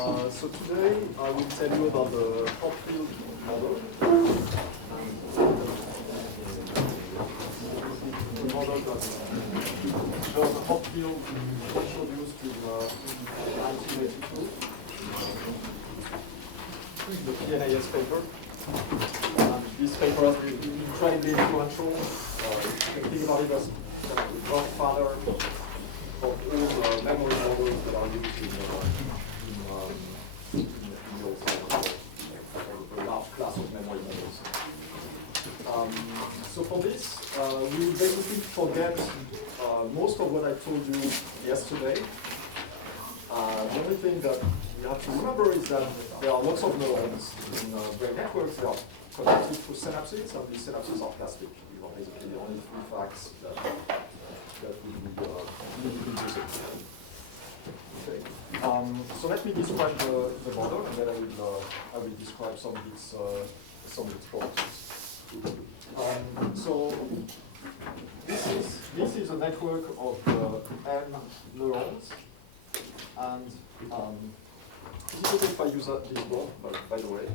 So today I will tell you about the Hopfield model. The model that John Hopfield introduced in 1982. The PNAS paper. And this paper has been incredibly influential. You can think about it as the godfather of all the memory models that are used in your science, a large class of memory models. So for this, we will basically forget most of what I told you yesterday. The only thing that you have to remember is that there are lots of neurons in brain networks. They are connected through synapses, and these synapses are plastic. These are basically the only three facts that we need to use. Okay. So let me describe the model, and then I will describe some of its properties. So this is a network of n neurons, and is it okay if I use this board? But by the way,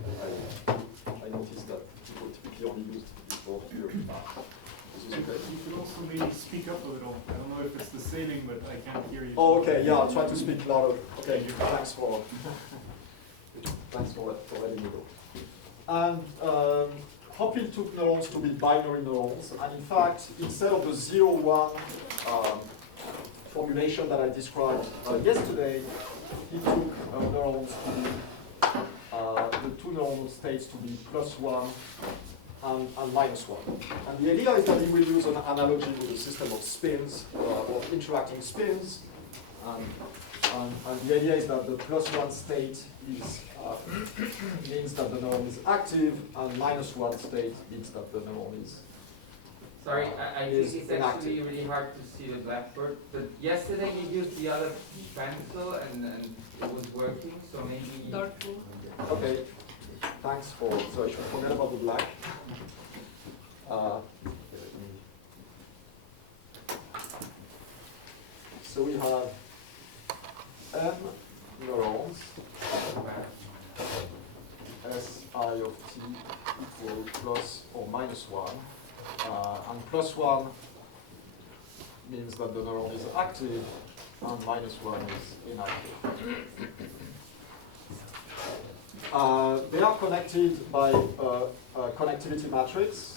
I noticed that people typically only use this board here. Is this okay? You could also maybe speak up a little. I don't know if it's the ceiling, but I can't hear you. Oh, okay. Yeah, I'll try to speak louder. Okay. Thanks for letting me go. And Hopfield took neurons to be binary neurons, and in fact, instead of the 0-1 formulation that I described yesterday, he took neurons to be the two neuronal states to be +1 and -1. And the idea is that he will use an analogy with a system of spins, of interacting spins. And the idea is that the +1 state is, means that the neuron is active, and -1 state means that the neuron is Sorry, I is think it's inactive. actually really hard to see the blackboard. But yesterday you used the other pencil and it was working, so maybe... Dark blue. Okay, thanks for, so I should forget about the black. So we have m neurons, Si of t equal +or -1, and +1 means that the neuron is active, and -1 is inactive. They are connected by a connectivity matrix,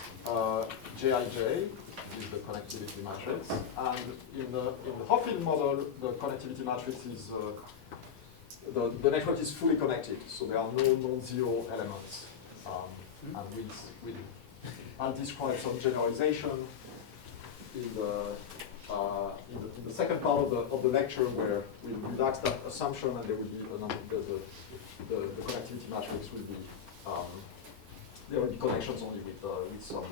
Jij is the connectivity matrix, and in the Hopfield model, the connectivity matrix is the network is fully connected, so there are no non-zero elements. And I'll describe some generalization in the second part of the lecture, where we'll relax that assumption, and there will be a number, the connectivity matrix will be there will be connections only with some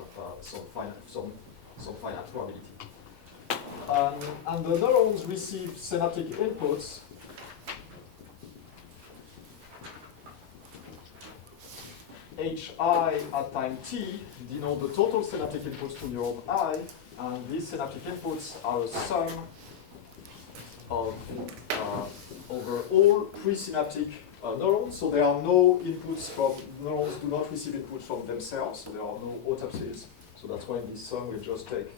finite probability. And the neurons receive synaptic inputs Hi at time t denote the total synaptic inputs to neuron I, and these synaptic inputs are a sum of over all presynaptic neurons. So there are no inputs from neurons, do not receive inputs from themselves, so there are no autopsies. So that's why in this sum we just take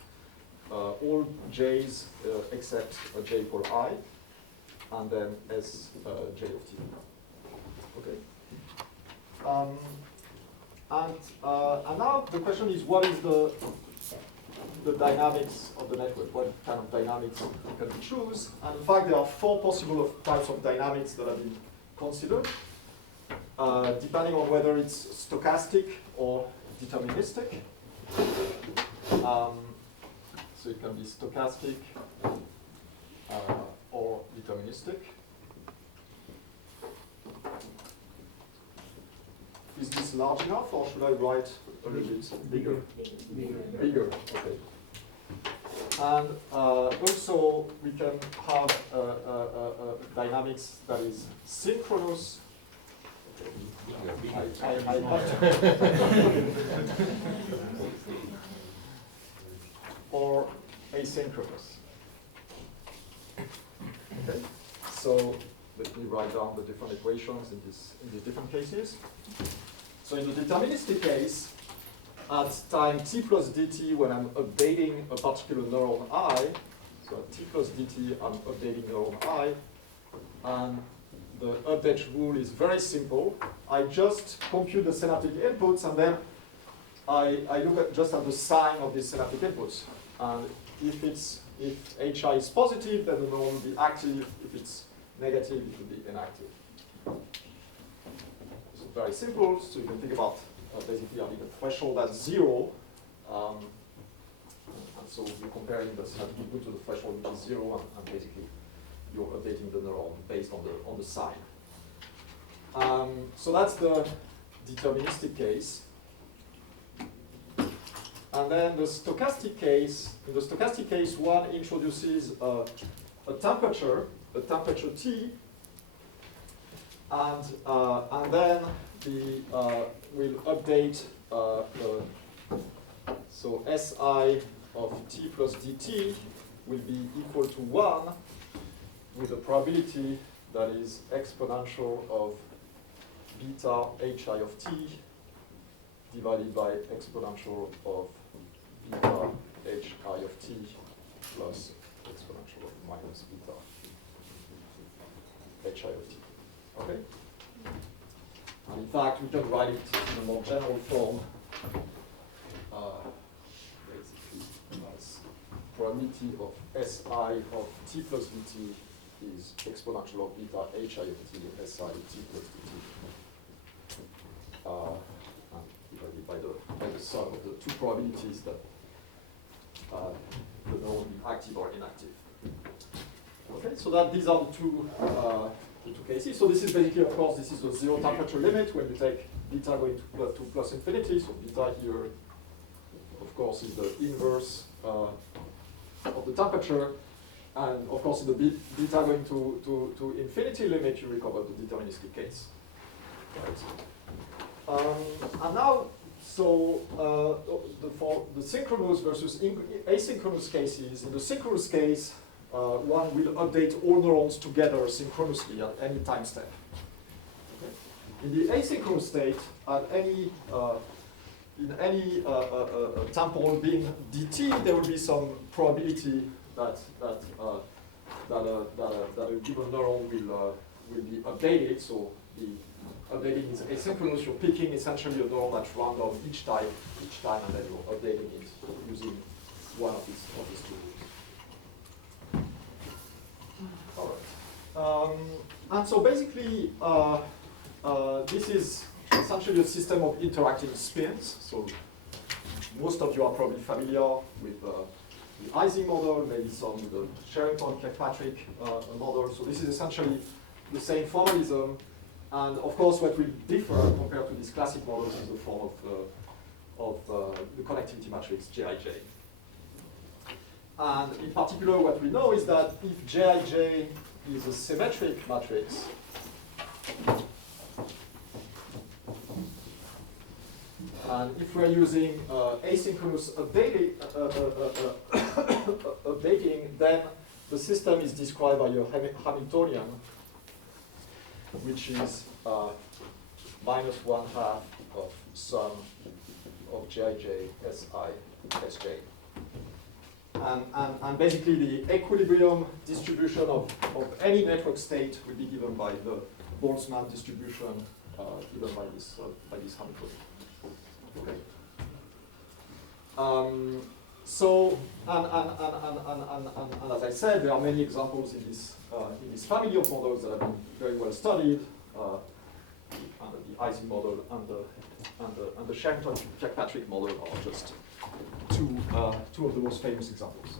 all j's except j for I, and then s j of t. Okay. And now the question is, what is the dynamics of the network? What kind of dynamics can we choose? And in fact, there are four possible types of dynamics that have been considered, depending on whether it's stochastic or deterministic. So it can be stochastic or deterministic. Is this large enough, or should I write a little bit bigger? Bigger, okay. And also, we can have dynamics that is synchronous. Or asynchronous. Okay. So let me write down the different equations in these different cases. So in the deterministic case, at time t plus dt, when I'm updating a particular neuron I, so at t plus dt, I'm updating neuron I, and the update rule is very simple. I just compute the synaptic inputs, and then I look just at the sign of these synaptic inputs. And if HI is positive, then the neuron will be active. If it's negative, it will be inactive. So very simple. So you can think about basically having a threshold as 0. And so you're comparing the synaptic input to the threshold, which is 0, and basically you're updating the neuron based on the sign. So that's the deterministic case. And then the stochastic case, in the stochastic case, one introduces a temperature T, and then we'll update so Si of t plus dt will be equal to 1 with a probability that is exponential of beta hi of t divided by exponential of beta hi of t plus exponential of minus beta hi of t. Okay? And in fact, we can write it in a more general form, basically as probability of Si of t plus dt is exponential of beta hi of t Si of t plus dt. And divided by the sum of the two probabilities that the neuron will be active or inactive. Okay, so that these are the two cases. So this is basically, of course, this is the zero temperature limit when you take beta going to plus infinity. So beta here, of course, is the inverse of the temperature. And of course, in the beta going to infinity limit, you recover the deterministic case. Right. And now, so for the synchronous versus asynchronous cases, in the synchronous case, one will update all neurons together synchronously at any time step. Okay. In the asynchronous state, at any in any temporal being dt, there will be some probability that a given neuron will be updated. So the updating is asynchronous. You're picking essentially a neuron that's random each time, and then you're updating it using one of these two rules. All right. And so basically, this is essentially a system of interacting spins. So most of you are probably familiar with the Ising model, maybe some with the Sherrington-Kirkpatrick model. So this is essentially the same formalism. And of course, what will differ compared to these classic models is the form of the connectivity matrix Jij. And in particular, what we know is that if Jij is a symmetric matrix, and if we're using asynchronous updating, then the system is described by a Hamiltonian, which is minus 1/2 of sum of Jij, Si, Sj. And basically the equilibrium distribution of any network state will be given by the Boltzmann distribution given by this Hamiltonian. Okay. So and as I said, there are many examples in this family of models that have been very well studied. The Ising model and the Sherrington-Kirkpatrick model are just two of the most famous examples.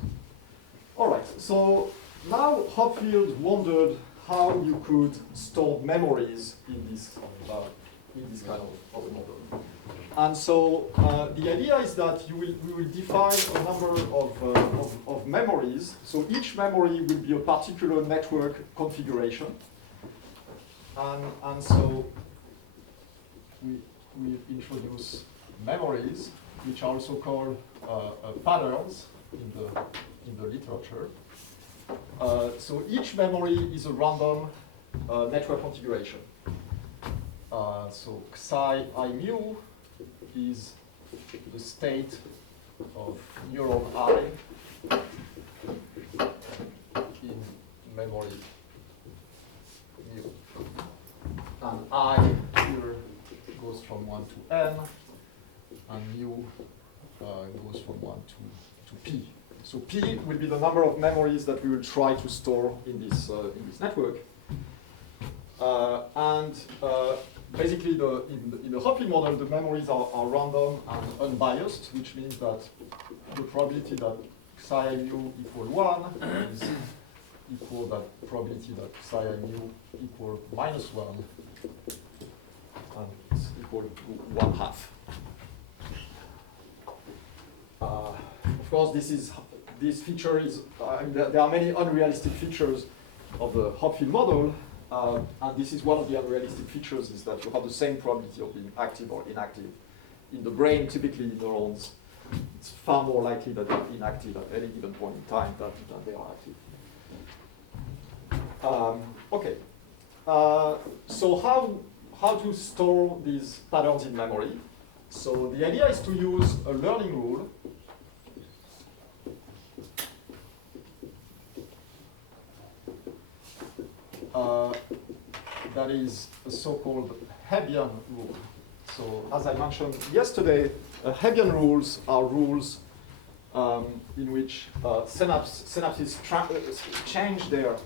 All right. So now Hopfield wondered how you could store memories in this kind of a model. And so the idea is that we will define a number of memories. So each memory will be a particular network configuration. And so we introduce memories, which are also called patterns in the literature. So each memory is a random network configuration. So psi I mu is the state of neuron I in memory mu. And I here goes from 1 to n, and mu goes from 1 to p. So p will be the number of memories that we will try to store in this network. Basically, in the Hopi model, the memories are random and unbiased, which means that the probability that psi mu equal 1 is equal that probability that psi mu equal -1, and it's equal to 1/2. Of course, this feature is, there are many unrealistic features of the Hopfield model, and this is one of the unrealistic features, is that you have the same probability of being active or inactive. In the brain, typically neurons, it's far more likely that they're inactive at any given point in time than they are active. Okay, so how to store these patterns in memory? So the idea is to use a learning rule that is a so-called Hebbian rule. So as I mentioned yesterday, Hebbian rules are rules in which synapses change their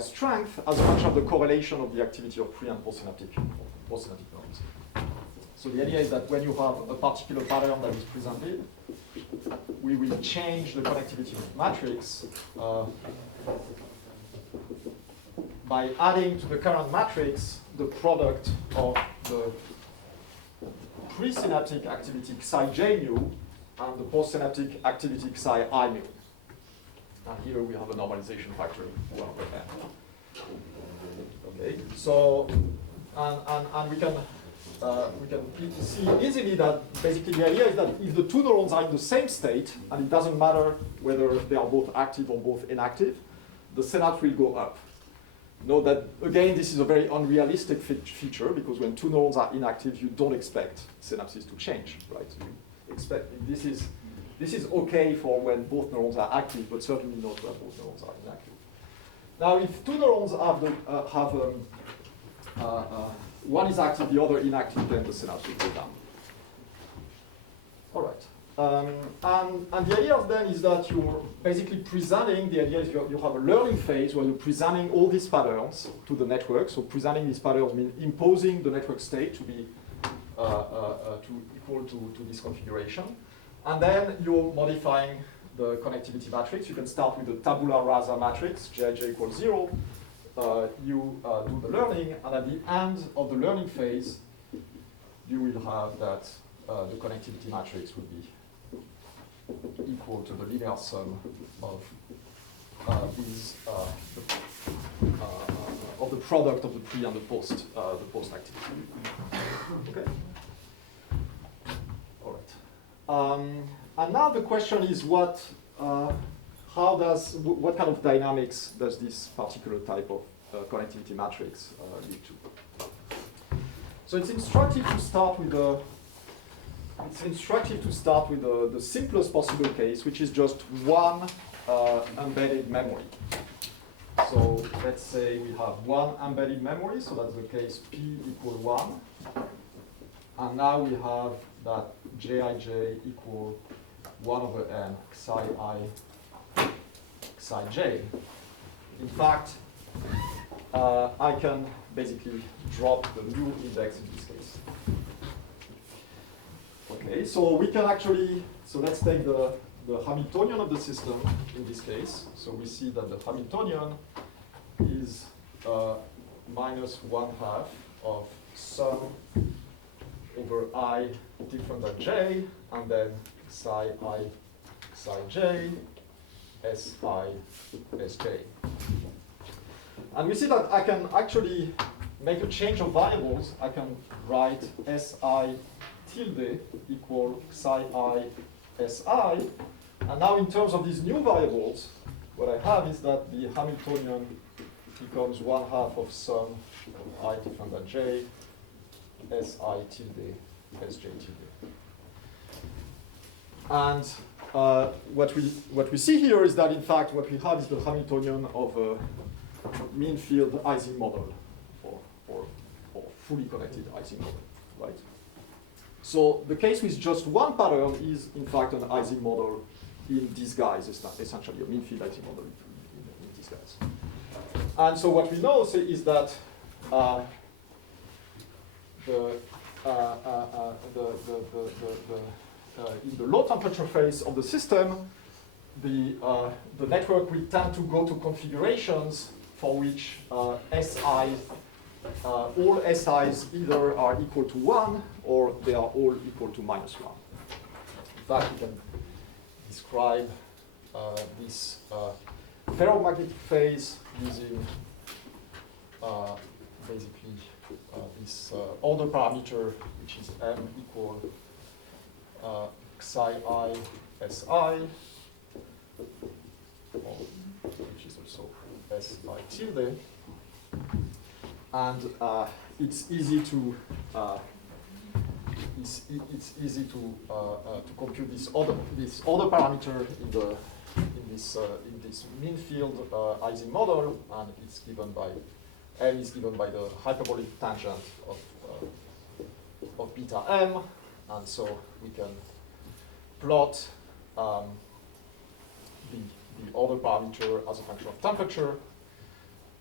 strength as a function of the correlation of the activity of pre- and postsynaptic neurons. So the idea is that when you have a particular pattern that is presented, we will change the connectivity matrix by adding to the current matrix the product of the presynaptic activity psi j mu and the postsynaptic activity psi I mu. And here we have a normalization factor 1/n. Okay, so and we can see easily that basically the idea is that if the two neurons are in the same state, and it doesn't matter whether they are both active or both inactive, the synapse will go up. Note that, again, this is a very unrealistic feature, because when two neurons are inactive, you don't expect synapses to change, right? So you expect this is okay for when both neurons are active, but certainly not when both neurons are inactive. Now, if two neurons one is active, the other inactive, then the synapse will go down. All right. And the idea then is that you're basically presenting, the idea is you have a learning phase where you're presenting all these patterns to the network. So presenting these patterns means imposing the network state to be equal to this configuration. And then you're modifying the connectivity matrix. You can start with the tabula rasa matrix, Jij equals 0. You do the learning, and at the end of the learning phase, you will have that the connectivity matrix will be equal to the linear sum of the product of the pre and the post activity. Okay. All right. And now the question is what kind of dynamics does this particular type of connectivity matrix lead to? So it's instructive to start with the simplest possible case, which is just one embedded memory. So let's say we have one embedded memory, so that's the case P equal 1. And now we have that Jij equal 1/n psi I psi j. In fact, I can basically drop the new index in this case. Okay, so we can actually, so let's take the Hamiltonian of the system in this case. So we see that the Hamiltonian is minus 1/2 of sum over I different than j, and then psi I psi j si sj. And we see that I can actually make a change of variables. I can write si tilde equal psi I si. And now in terms of these new variables, what I have is that the Hamiltonian becomes 1/2 of sum of I different than j, Si tilde, Sj tilde. And what we see here is that, in fact, what we have is the Hamiltonian of a mean field Ising model, or fully connected Ising model, right? So the case with just one pattern is, in fact, an Ising model in disguise, essentially a mean field Ising model in disguise. And so what we know is that in the low temperature phase of the system, the network will tend to go to configurations for which SI, all SIs either are equal to 1 or they are all equal to -1. In fact, we can describe this ferromagnetic phase using basically this order parameter, which is m equal psi I Si, which is also Si tilde, and it's easy to compute this order parameter in this mean field Ising model, and it's given by m is given by the hyperbolic tangent of beta m, and so we can plot the order parameter as a function of temperature,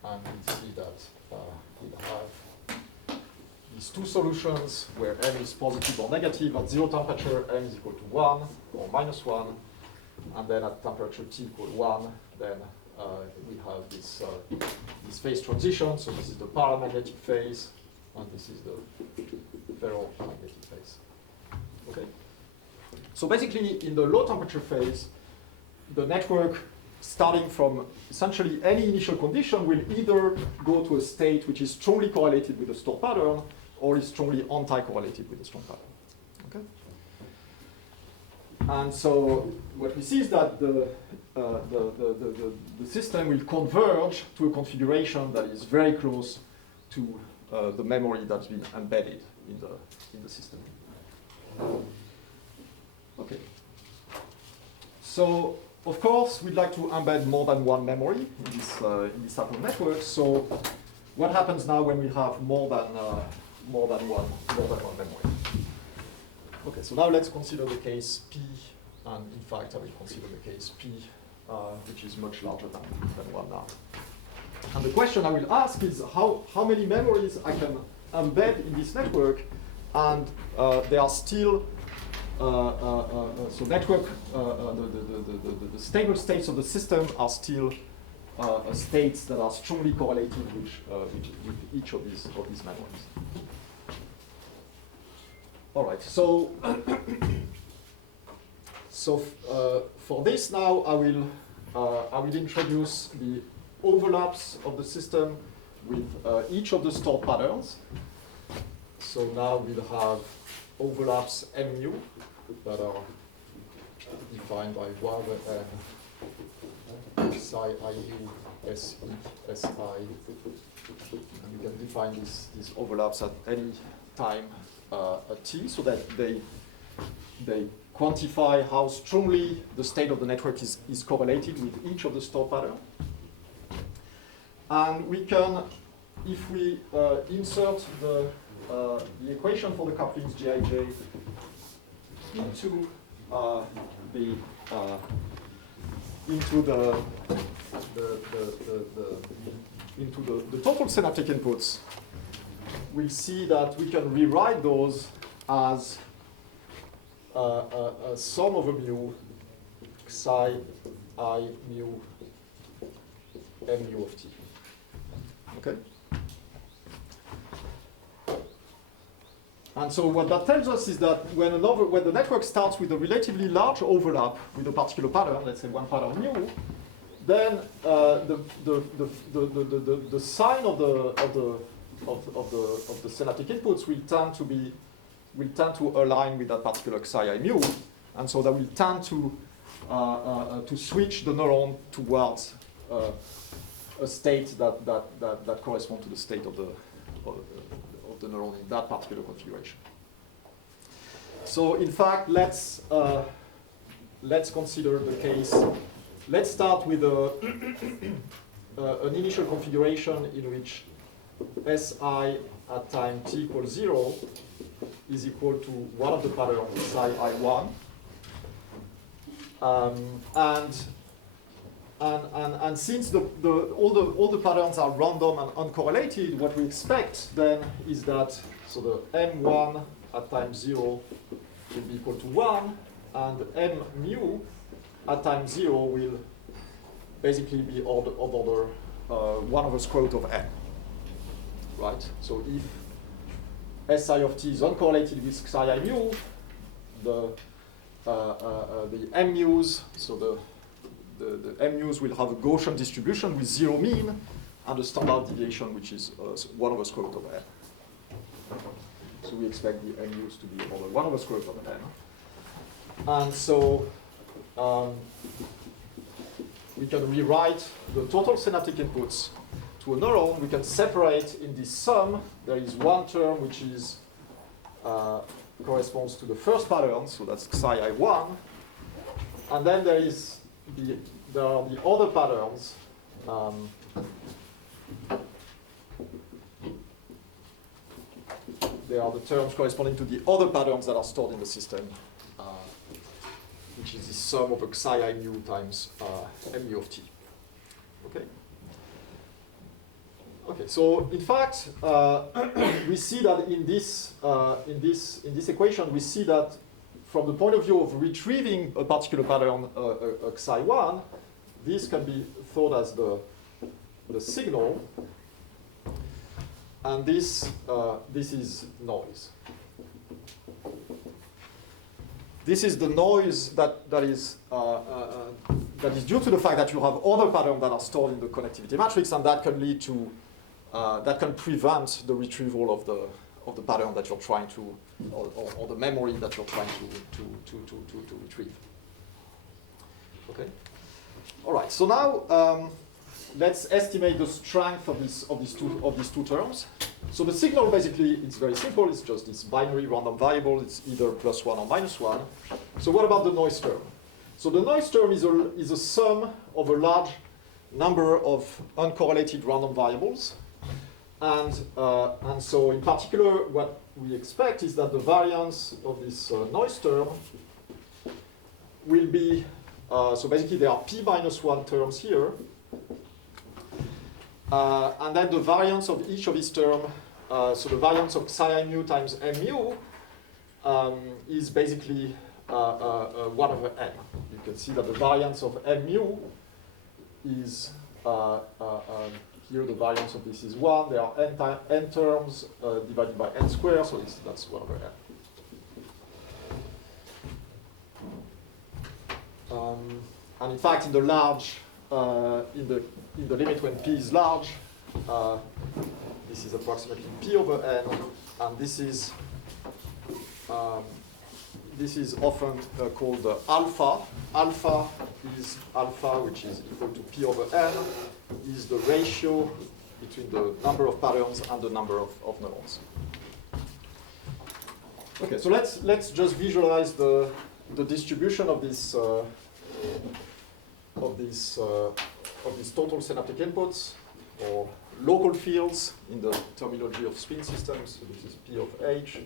and we see that we have these two solutions where m is positive or negative. At 0 temperature, m is equal to 1 or -1, and then at temperature t equal 1, then we have this phase transition. So this is the paramagnetic phase, and this is the ferromagnetic phase. Okay. So basically, in the low temperature phase, the network, starting from essentially any initial condition, will either go to a state which is strongly correlated with the stored pattern, or is strongly anti-correlated with the stored pattern. Okay. And so what we see is that the system will converge to a configuration that is very close to the memory that's been embedded in the system. Okay. So of course we'd like to embed more than one memory in this type of network. So what happens now when we have more than one memory? Okay, so now let's consider the case P, and in fact I will consider the case P, which is much larger than 1 now. And the question I will ask is how many memories I can embed in this network, and they are still so network the stable states of the system are still states that are strongly correlated with each of these memories. All right, so for this now I will introduce the overlaps of the system with each of the stored patterns. So now we'll have overlaps mu that are defined by 1 and psi iu si si. And you can define these overlaps at any time at t, so that they quantify how strongly the state of the network is correlated with each of the stored patterns. And we can, if we insert the equation for the couplings Jij into the total synaptic inputs, we'll see that we can rewrite those as a sum over mu psi I mu mu of t. Okay? And so what that tells us is that when the network starts with a relatively large overlap with a particular pattern, let's say one pattern mu, then the sign of the synaptic inputs will tend to align with that particular psi I mu, and so that will tend to switch the neuron towards a a state that corresponds to the state of the neuron in that particular configuration. So in fact, let's consider the case. Let's start with an initial configuration in which Si at time t equals 0 is equal to one of the patterns psi I1. And since all the patterns are random and uncorrelated, what we expect then is that so the M1 at time 0 will be equal to 1, and M mu at time 0 will basically be of order 1 over square root of n. Right? So if Si of t is uncorrelated with psi I mu, the M mu's, so the M mu's will have a Gaussian distribution with 0 mean and a standard deviation which is 1 over square root of n. So we expect the M mu's to be over 1 over square root of n. And so we can rewrite the total synaptic inputs to a neuron. We can separate in this sum. There is one term which is corresponds to the first pattern, so that's psi I1. And then there are the other patterns. They are the terms corresponding to the other patterns that are stored in the system, which is the sum of a psi I mu times M mu of t. Okay. Okay. So in fact, we see that in this equation, we see that from the point of view of retrieving a particular pattern, a psi1, this can be thought as the signal, and this is noise. This is the noise that is due to the fact that you have other patterns that are stored in the connectivity matrix, and that can lead to that can prevent the retrieval of the pattern that you're trying to, or the memory that you're trying to retrieve. Okay. All right. So now let's estimate the strength of these two terms. So the signal basically it's very simple. It's just this binary random variable. It's either +1 or -1. So what about the noise term? So the noise term is a sum of a large number of uncorrelated random variables. And so in particular, what we expect is that the variance of this noise term will be, so basically there are p-1 terms here. And then the variance of each of these terms, so the variance of psi I mu times M mu is basically 1 over n. You can see that the variance of M mu is here the variance of this is 1. There are n terms divided by n squared, so that's 1 over n. And in fact, in the large, in the limit when p is large, this is approximately p over n, and this is often called alpha. Alpha, which is equal to p over n, is the ratio between the number of patterns and the number of neurons. Okay, so let's just visualize the distribution of this total synaptic inputs, or local fields in the terminology of spin systems. So this is p of h.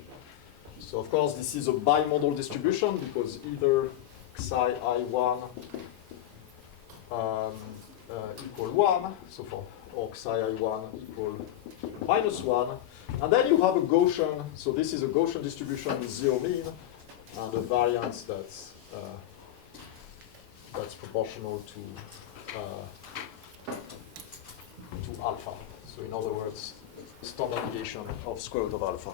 So of course this is a bimodal distribution because either psi I1 equal 1, so or psi I1 equal -1, and then you have a Gaussian. So this is a Gaussian distribution with 0 mean and a variance that's proportional to alpha. So in other words, standard deviation of square root of alpha.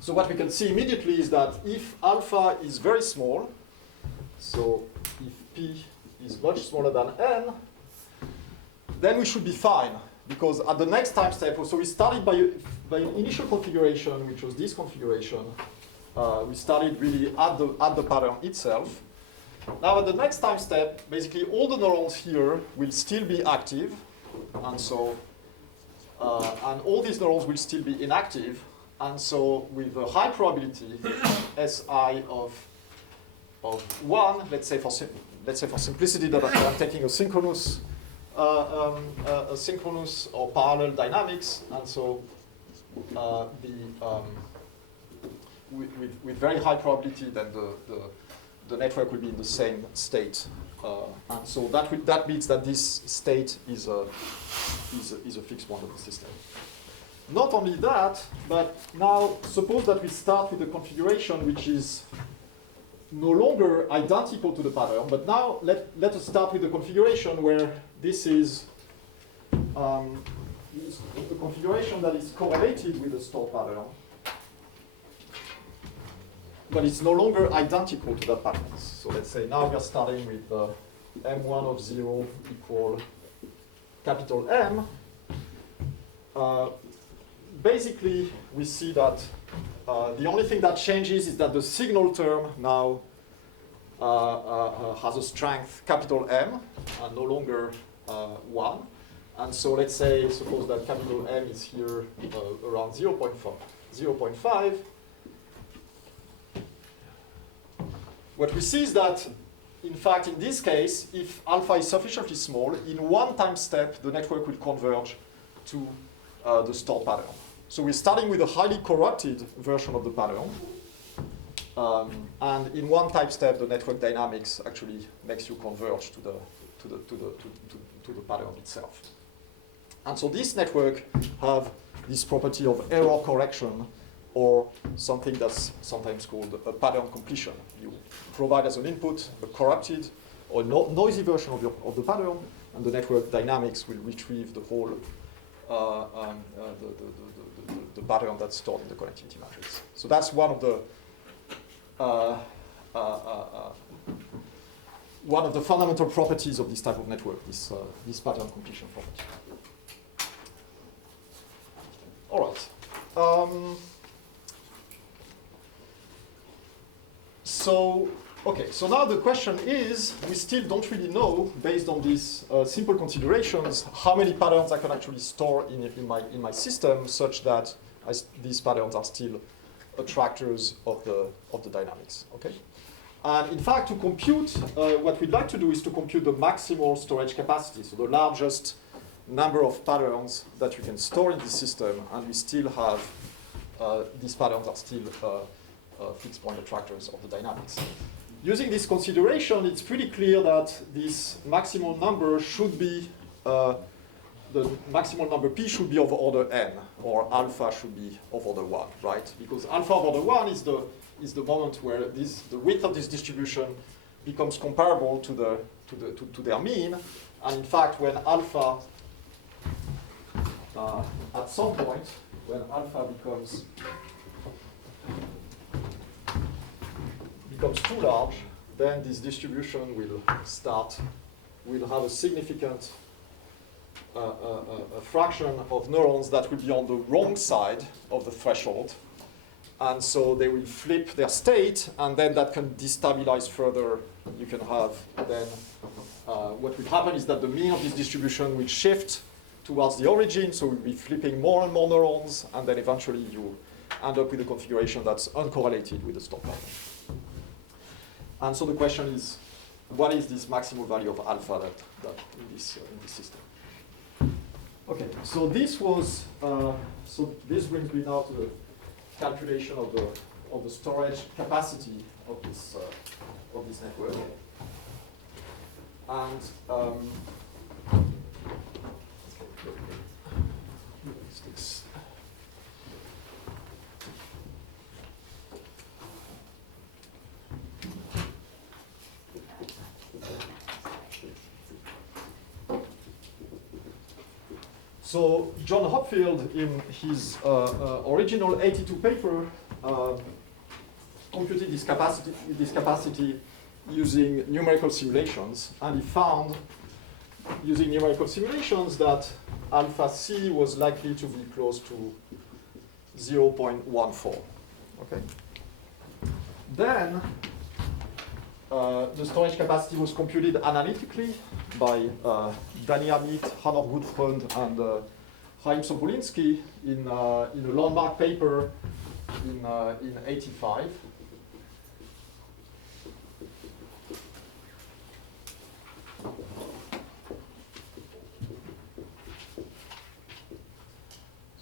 So what we can see immediately is that if alpha is very small, so if p is much smaller than n, then we should be fine, because at the next time step, so we started by an initial configuration, which was this configuration. We started really at the pattern itself, Now at the next time step, basically all the neurons here will still be active, and so and all these neurons will still be inactive, and so with a high probability, Si of 1, let's say for simplicity that I'm taking a synchronous or parallel dynamics, and so with very high probability, then the network will be in the same state, and so that means that this state is a fixed point of the system. Not only that, but now suppose that we start with a configuration which is no longer identical to the pattern, but now let us start with a configuration where this is a configuration that is correlated with the stored pattern, but it's no longer identical to that pattern. So let's say now we are starting with M1 of 0 equal capital M. Basically, we see that the only thing that changes is that the signal term now has a strength capital M and no longer 1. And so let's say, suppose that capital M is here around 0.5. What we see is that, in fact, in this case, if alpha is sufficiently small, in one time step, the network will converge to the stored pattern. So we're starting with a highly corrupted version of the pattern. And in one time step, the network dynamics actually makes you converge to the pattern itself. And so this network have this property of error correction, or something that's sometimes called a pattern completion. You provide as an input a corrupted or noisy version of the pattern, and the network dynamics will retrieve the whole the pattern that's stored in the connectivity matrix. So that's one of the fundamental properties of this type of network, this pattern completion property. All right. So now the question is, we still don't really know, based on these simple considerations, how many patterns I can actually store in my system, such that these patterns are still attractors of the dynamics. Okay, and in fact, to compute, what we'd like to do is to compute the maximal storage capacity, so the largest number of patterns that you can store in this system, and we still have these patterns are still fixed point attractors of the dynamics. Using this consideration, it's pretty clear that this maximal number should be, the maximal number P should be of order n, or alpha should be of order 1, right? Because alpha of order 1 is the moment where the width of this distribution becomes comparable to their mean, and in fact, when alpha at some point, when alpha becomes too large, then this distribution will have a significant a fraction of neurons that will be on the wrong side of the threshold. And so they will flip their state, and then that can destabilize further. You can have then, what will happen is that the mean of this distribution will shift towards the origin, so we'll be flipping more and more neurons, and then eventually you end up with a configuration that's uncorrelated with the stored pattern. And so the question is, what is this maximal value of alpha that in this system? Okay, so this was so this brings me now to the calculation of the storage capacity of this network. And so John Hopfield, in his original 82 paper, computed this capacity using numerical simulations, and he found, using numerical simulations, that alpha C was likely to be close to 0.14. Okay. Then the storage capacity was computed analytically by Danny Amit, Hanor Gudfrund, and Chaim Sopolinsky in a landmark paper in '85.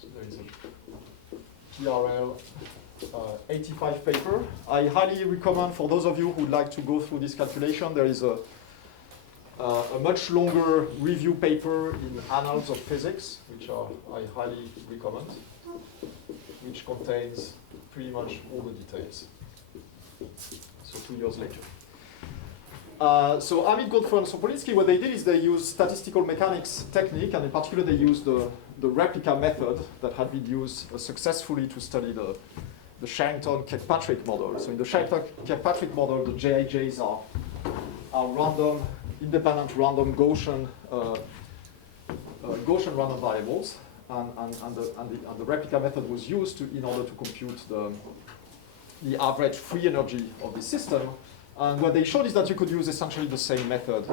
So there is a TRL 85 paper. I highly recommend for those of you who would like to go through this calculation, there is a much longer review paper in Annals of Physics, which I highly recommend, which contains pretty much all the details. So 2 years later. So Amit, Godfrey, and Sopolinsky, what they did is they used statistical mechanics technique, and in particular they used the replica method that had been used successfully to study the Sherrington-Kirkpatrick model. So in the Sherrington-Kirkpatrick model, the JIJs are random, independent random Gaussian random variables, and the replica method was used in order to compute the average free energy of the system. And what they showed is that you could use essentially the same method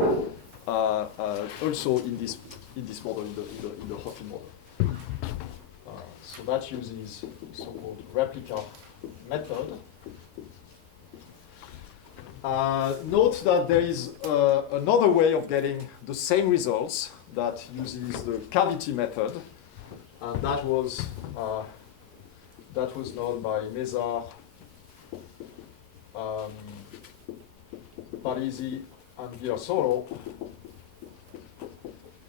also in this model, in the Hoffman model. So that uses so-called replica method. Note that there is another way of getting the same results that uses the cavity method, and that was known by Mézard, Parisi, and Virasoro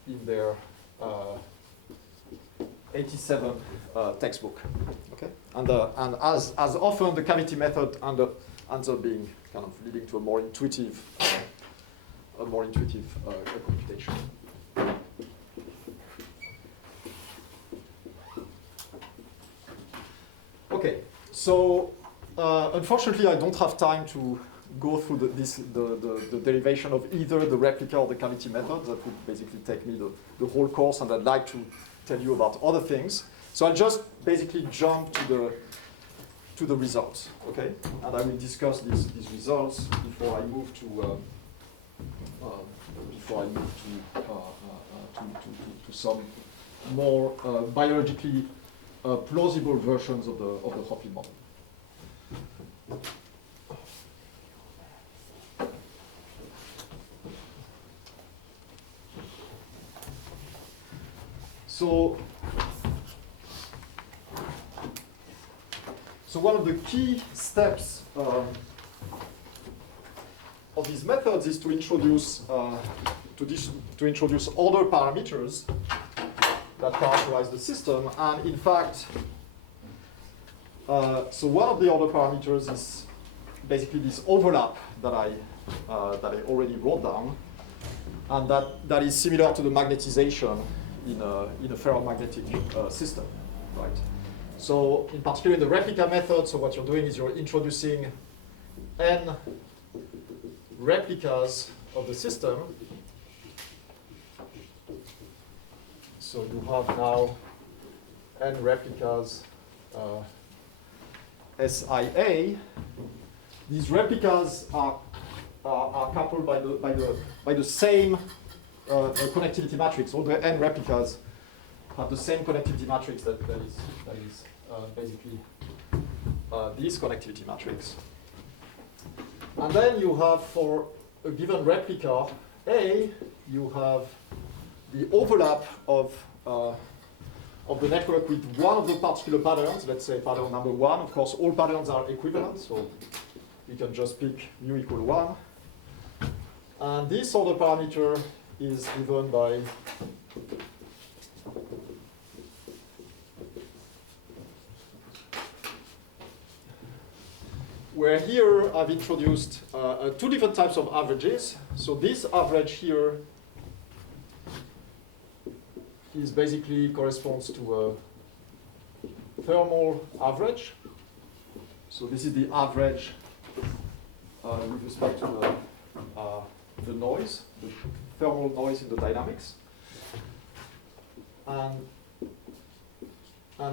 in their 87 textbook. Okay, and as often the cavity method ends up being kind of leading to a more intuitive computation. Okay, so unfortunately I don't have time to go through the derivation of either the replica or the cavity method. That would basically take me the whole course, and I'd like to tell you about other things. So I'll just basically jump to the results, okay? And I will discuss these results before I move to some more biologically plausible versions of the Hoffman model. So one of the key steps of these methods is to introduce other parameters that characterize the system. And in fact, so one of the other parameters is basically this overlap that I already wrote down, and that is similar to the magnetization in a ferromagnetic system, right? So in particular in the replica method, so what you're doing is you're introducing n replicas of the system. So you have now n replicas SIA. These replicas are coupled by the same connectivity matrix. All the n replicas have the same connectivity matrix that is basically this connectivity matrix. And then you have, for a given replica A, you have the overlap of the network with one of the particular patterns. Let's say pattern number 1. Of course, all patterns are equivalent, so you can just pick mu equal 1. And this other parameter is given by where here I've introduced two different types of averages. So this average here is basically corresponds to a thermal average. So this is the average with respect to the noise, the thermal noise in the dynamics. And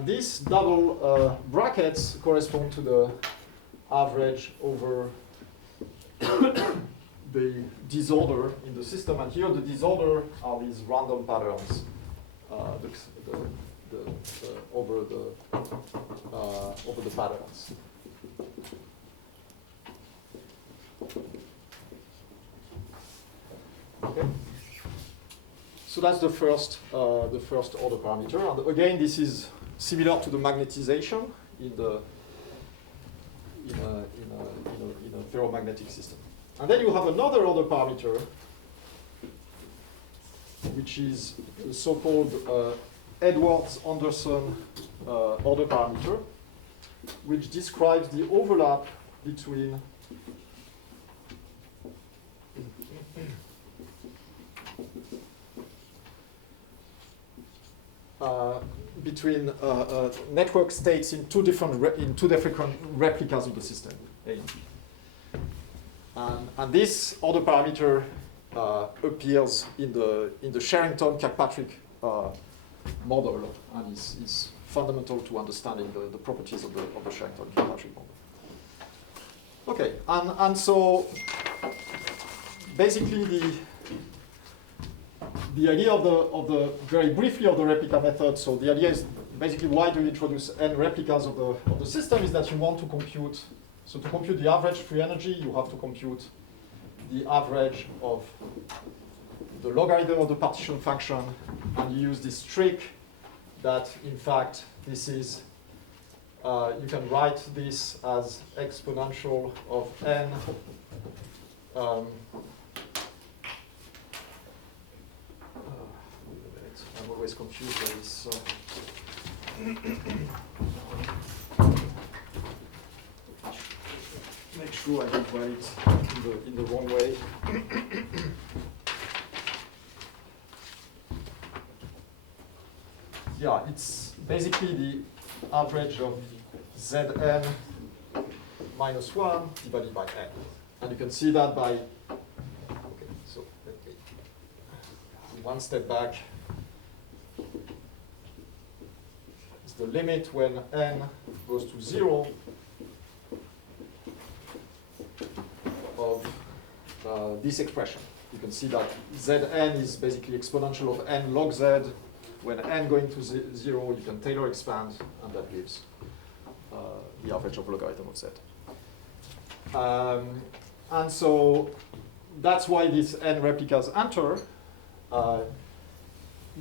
these double brackets correspond to the average over the disorder in the system, and here the disorder are these random patterns over the patterns. Okay. So that's the first order parameter, and again, this is similar to the magnetization in a ferromagnetic system. And then you have another order parameter, which is the so-called Edwards-Anderson order parameter, which describes the overlap between network states in two different replicas of the system. And this order parameter appears in the Sherrington-Kirkpatrick model, and is fundamental to understanding the properties of the Sherrington-Kirkpatrick model. Okay, and so basically the idea of the very briefly of the replica method. So the idea is basically why do you introduce n replicas of the system is that you want to compute. So to compute the average free energy, you have to compute the average of the logarithm of the partition function, and you use this trick that in fact this is you can write this as exponential of n I'm always confused by this. Make sure I don't write it in the wrong way. Yeah, it's basically the average of Zn minus 1 divided by n. And you can see that by, okay, so let me one step back. It's the limit when n goes to 0 of this expression. You can see that Zn is basically exponential of n log z. When n going to 0, you can Taylor expand, and that gives the average of logarithm of z. And so that's why these n replicas enter. So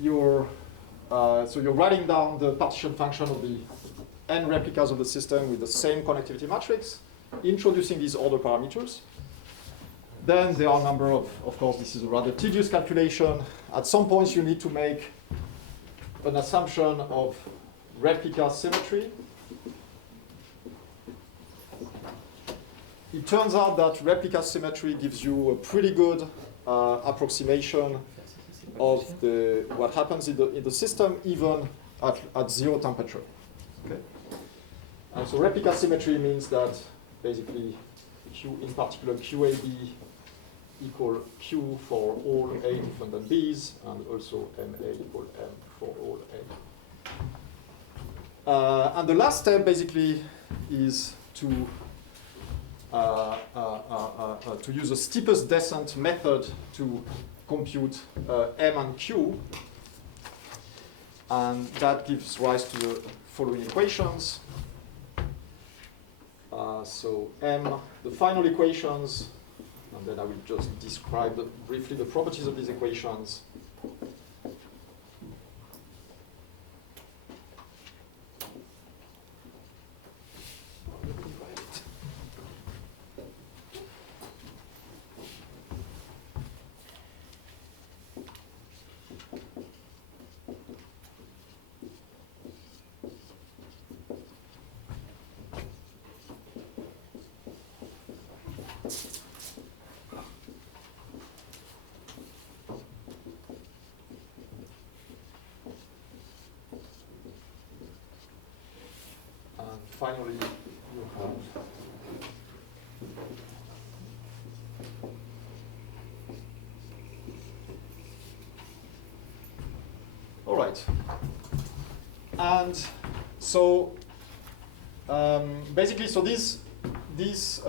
you're writing down the partition function of the n replicas of the system with the same connectivity matrix, introducing these order parameters. Then there are a number of course, this is a rather tedious calculation. At some points, you need to make an assumption of replica symmetry. It turns out that replica symmetry gives you a pretty good approximation of what happens in the system, even at 0 temperature. Okay? And so replica symmetry means that basically Q, in particular QAB, equal Q for all A different than B's, and also MA equal M for all A. And the last step basically is to use a steepest descent method to compute M and Q, and that gives rise to the following equations. So M, the final equations, and then I will just describe briefly the properties of these equations. Finally, you have all right. And so basically, so these this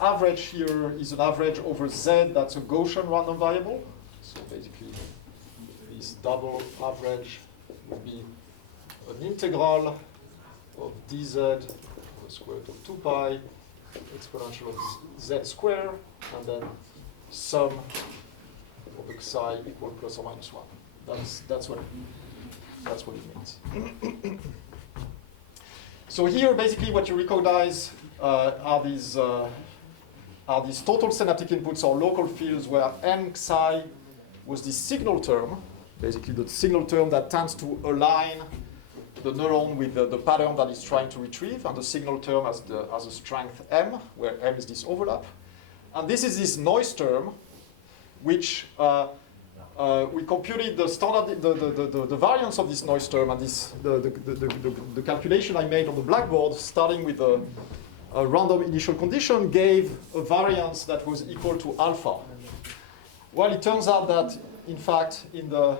average here is an average over Z. That's a Gaussian random variable. So basically, this double average would be an integral of dz the square root of 2 pi exponential of z square, and then sum of xi equal plus or minus 1. That's what it means. So here, basically, what you recognize are these total synaptic inputs or local fields where m xi was the signal term, basically the signal term that tends to align the neuron with the pattern that it's trying to retrieve, and the signal term has a strength m, where m is this overlap. And this is this noise term, which we computed the standard, the variance of this noise term, and this the calculation I made on the blackboard, starting with a random initial condition, gave a variance that was equal to alpha. Well, it turns out that, in fact, in the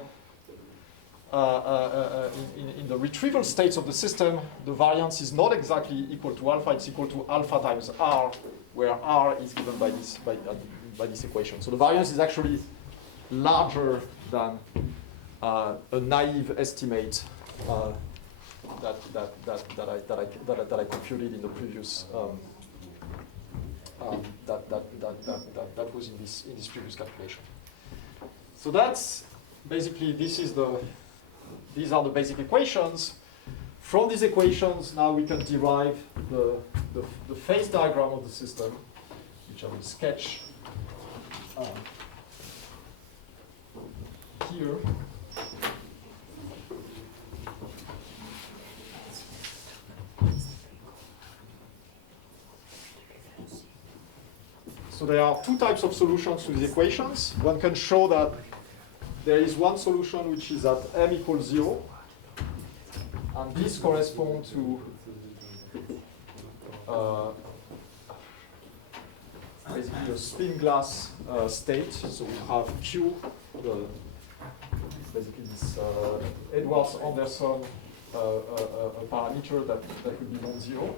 retrieval states of the system, the variance is not exactly equal to alpha. It's equal to alpha times r, where r is given by this equation. So the variance is actually larger than a naive estimate that I computed in the previous that was in this previous calculation. So that's basically these are the basic equations. From these equations, now we can derive the phase diagram of the system, which I will sketch here. So there are two types of solutions to these equations. One can show that there is one solution which is at m equals 0, and this corresponds to basically a spin glass state. So we have Q, basically this Edwards-Anderson parameter that would be non-zero.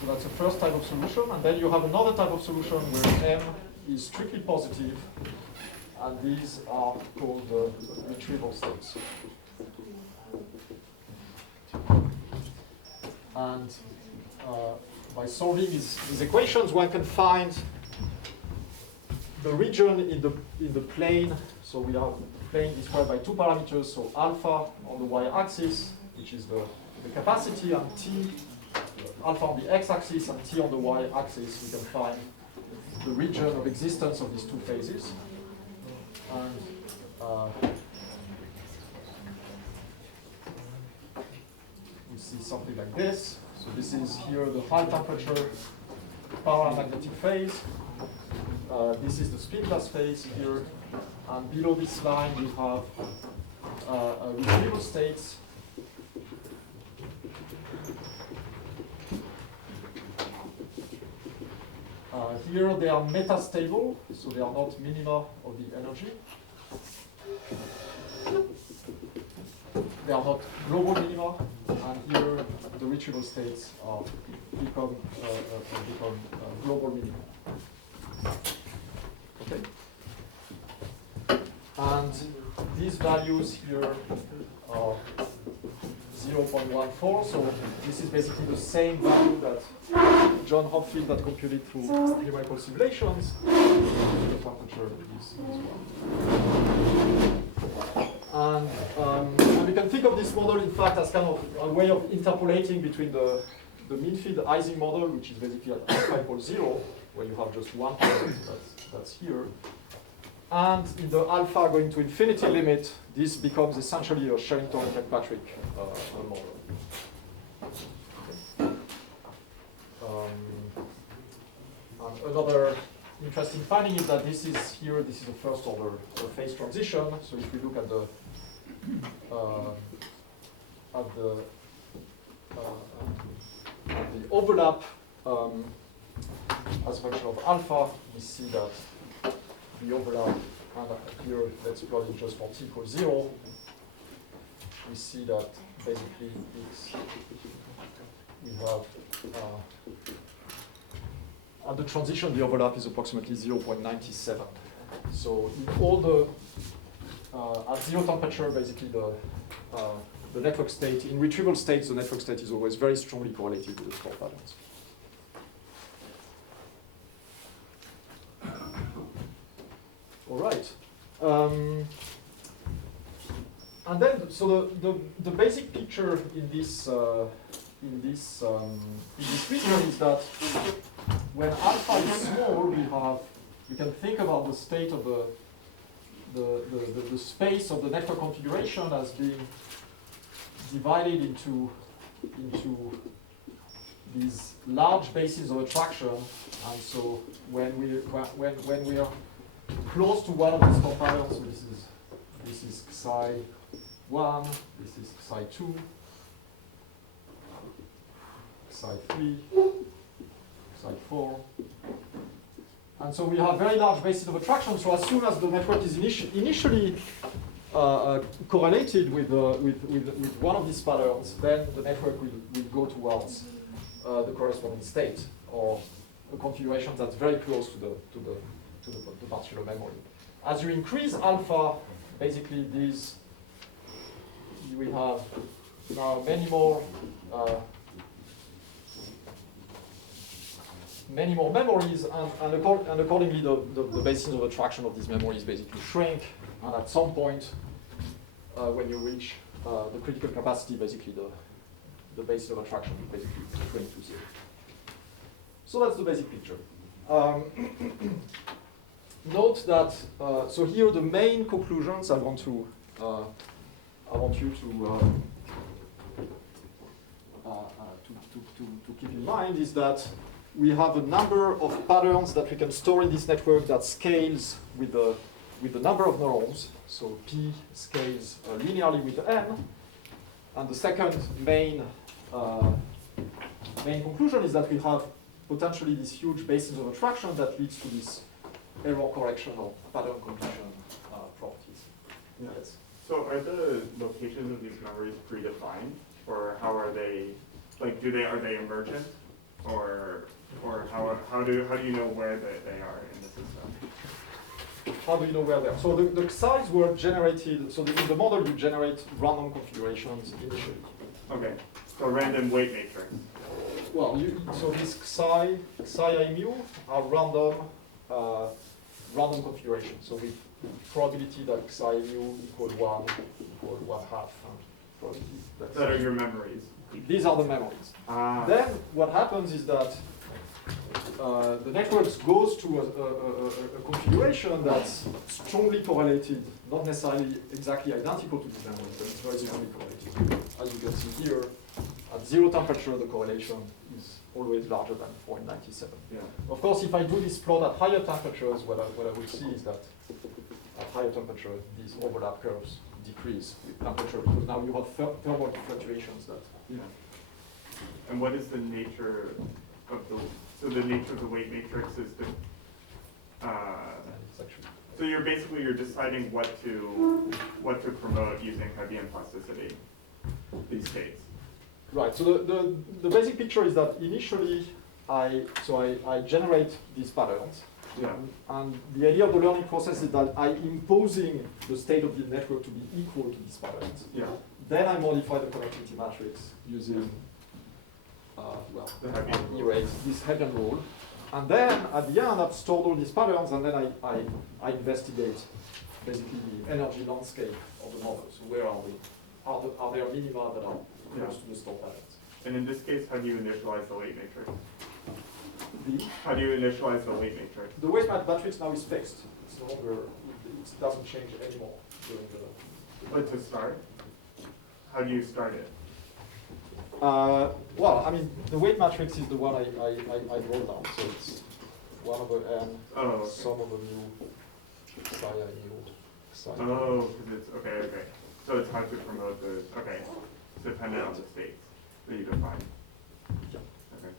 So that's the first type of solution. And then you have another type of solution where m is strictly positive, and these are called the retrieval states. And by solving these equations, one can find the region in the plane. So we have the plane described by two parameters. So alpha on the y-axis, which is the capacity, and t, alpha on the x-axis and t on the y-axis. We can find the region of existence of these two phases. And we see something like this. So this is here the high temperature paramagnetic phase. This is the spin glass phase here. And below this line we have retrieval states. Here they are metastable, so they are not minima of the energy. They are not global minima, and here the retrieval states become global minima. Okay. And these values here are 0.14, so this is basically the same value that John Hopfield had computed through numerical simulations. The temperature is 1. And we can think of this model, in fact, as kind of a way of interpolating between the mean field Ising model, which is basically at alpha equals 0, where you have just one point that's here. And in the alpha going to infinity limit, this becomes essentially a Sherrington-Kirkpatrick model. And another interesting finding is that this is a first order phase transition. So if we look at the overlap as a function of alpha, we see that the overlap, and here let's plot it just for t equals 0. We see that basically we have, at the transition, the overlap is approximately 0.97. So in all the, at zero temperature, basically the network state, in retrieval states, the network state is always very strongly correlated with the store patterns. All right. And then, so the basic picture in this picture is that when alpha is small, we can think about the state of the space of the network configuration as being divided into these large bases of attraction. And so when we are close to one of these components, so this is psi 1, this is psi 2, psi 3, psi 4. And so we have very large bases of attraction. So as soon as the network is initially correlated with one of these patterns, then the network will go towards the corresponding state, or a configuration that's very close to the particular memory. As you increase alpha, basically we have now many more memories, and accordingly the basis of attraction of these memories basically shrink, and at some point when you reach the critical capacity, basically the basis of attraction will basically shrink to zero. So that's the basic picture. Note that, so here the main conclusions I want you to keep in mind is that we have a number of patterns that we can store in this network that scales with the number of neurons. So P scales linearly with n. And the second main conclusion is that we have potentially this huge basis of attraction that leads to this error correction or pattern completion properties. Yes. So are the locations of these memories predefined, or how are they? Like, are they emergent, or how do you know where they are in the system? How do you know where they are? So the size were generated. So in the model, you generate random configurations initially. Okay. So random weight matrix. Well, so this psi I mu are random configuration. So with probability that psi mu equal 1 equal 1/2, and probability That are your memories. These are the memories. Then what happens is that the network goes to a configuration that's strongly correlated, not necessarily exactly identical to this memory, but it's very strongly correlated. As you can see here, at zero temperature, the correlation is always larger than 0.97. Yeah. Of course, if I do this plot at higher temperatures, what I would see is that at higher temperature, these overlap curves decrease with temperature, because now you have thermal fluctuations that. Yeah. And what is the nature of so the nature of the weight matrix is so you're deciding what to promote using Hebbian plasticity, these states. Right, so the basic picture is that initially I generate these patterns. Yeah. And the idea of the learning process is that I'm imposing the state of the network to be equal to these patterns. Yeah. Then I modify the connectivity matrix using the Hebbian rule. erase this Hebbian rule. And then at the end I've stored all these patterns, and then I investigate basically the energy landscape of the model. So where are we? Are there minima that are close to the stored patterns? And in this case, how do you initialize the weight matrix? How do you initialize the weight matrix? The weight matrix now is fixed. It's no longer, it doesn't change anymore during the. But to start, how do you start it? Well, I mean, the weight matrix is the one I wrote down. So it's 1 over n, sum of the mu, psi I mu, psi. Oh, because it's, okay. So it's hard to promote the, it's dependent on the states that you define. Yeah. Okay.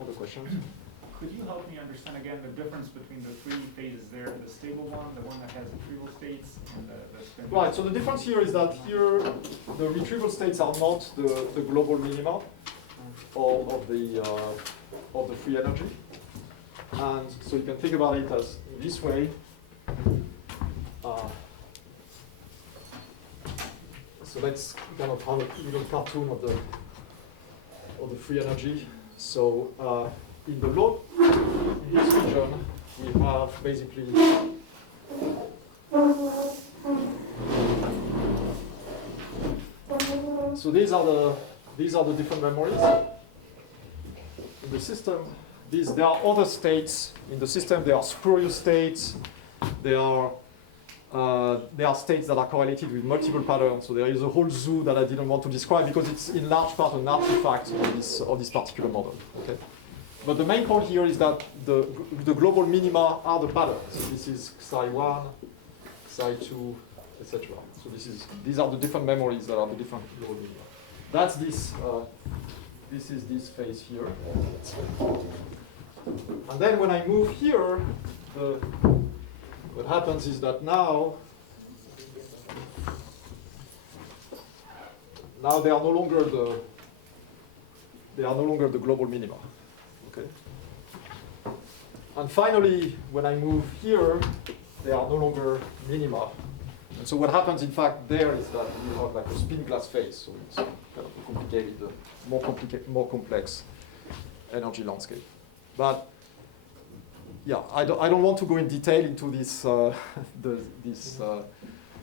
Other questions? Could you help me understand again the difference between the three phases there, the stable one, the one that has retrieval states, and the spin? Right, so the difference here is that here the retrieval states are not the global minima of the free energy. And so you can think about it as this way. So let's kind of have a little cartoon of the free energy. So in the low, in this region, we have basically so these are the different memories in the system. There are other states in the system. There are spurious states. There are states that are correlated with multiple patterns. So there is a whole zoo that I didn't want to describe because it's in large part an artifact of this particular model. Okay, but the main point here is that the global minima are the patterns. This is psi1, psi2, etc. So these are the different memories that are the different global minima. That's this. This is this phase here. And then when I move here, what happens is that now they are no longer the global minima. Okay. And finally, when I move here, they are no longer minima. And so what happens, in fact, there is that you have like a spin glass phase. So it's kind of a complicated, more complex energy landscape. But yeah, I don't want to go in detail into this,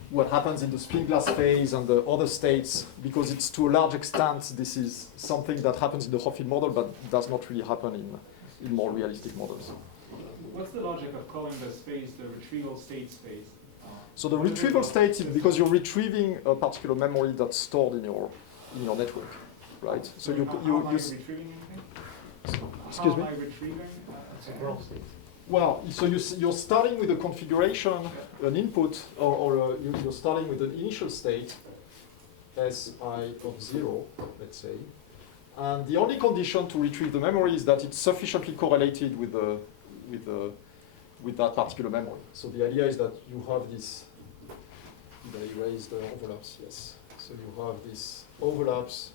what happens in the spin glass phase and the other states, because it's to a large extent, this is something that happens in the Hopfield model, but does not really happen in more realistic models. What's the logic of calling this phase the retrieval states phase? So the retrieval state is because you're retrieving a particular memory that's stored in your network, right? So how am I retrieving anything? Excuse me? How am I retrieving? Well, so you're starting with a configuration, an input, or you're starting with an initial state, Si of 0, let's say. And the only condition to retrieve the memory is that it's sufficiently correlated with that particular memory. So the idea is that you have this, did I erase the overlaps? Yes. So you have these overlaps.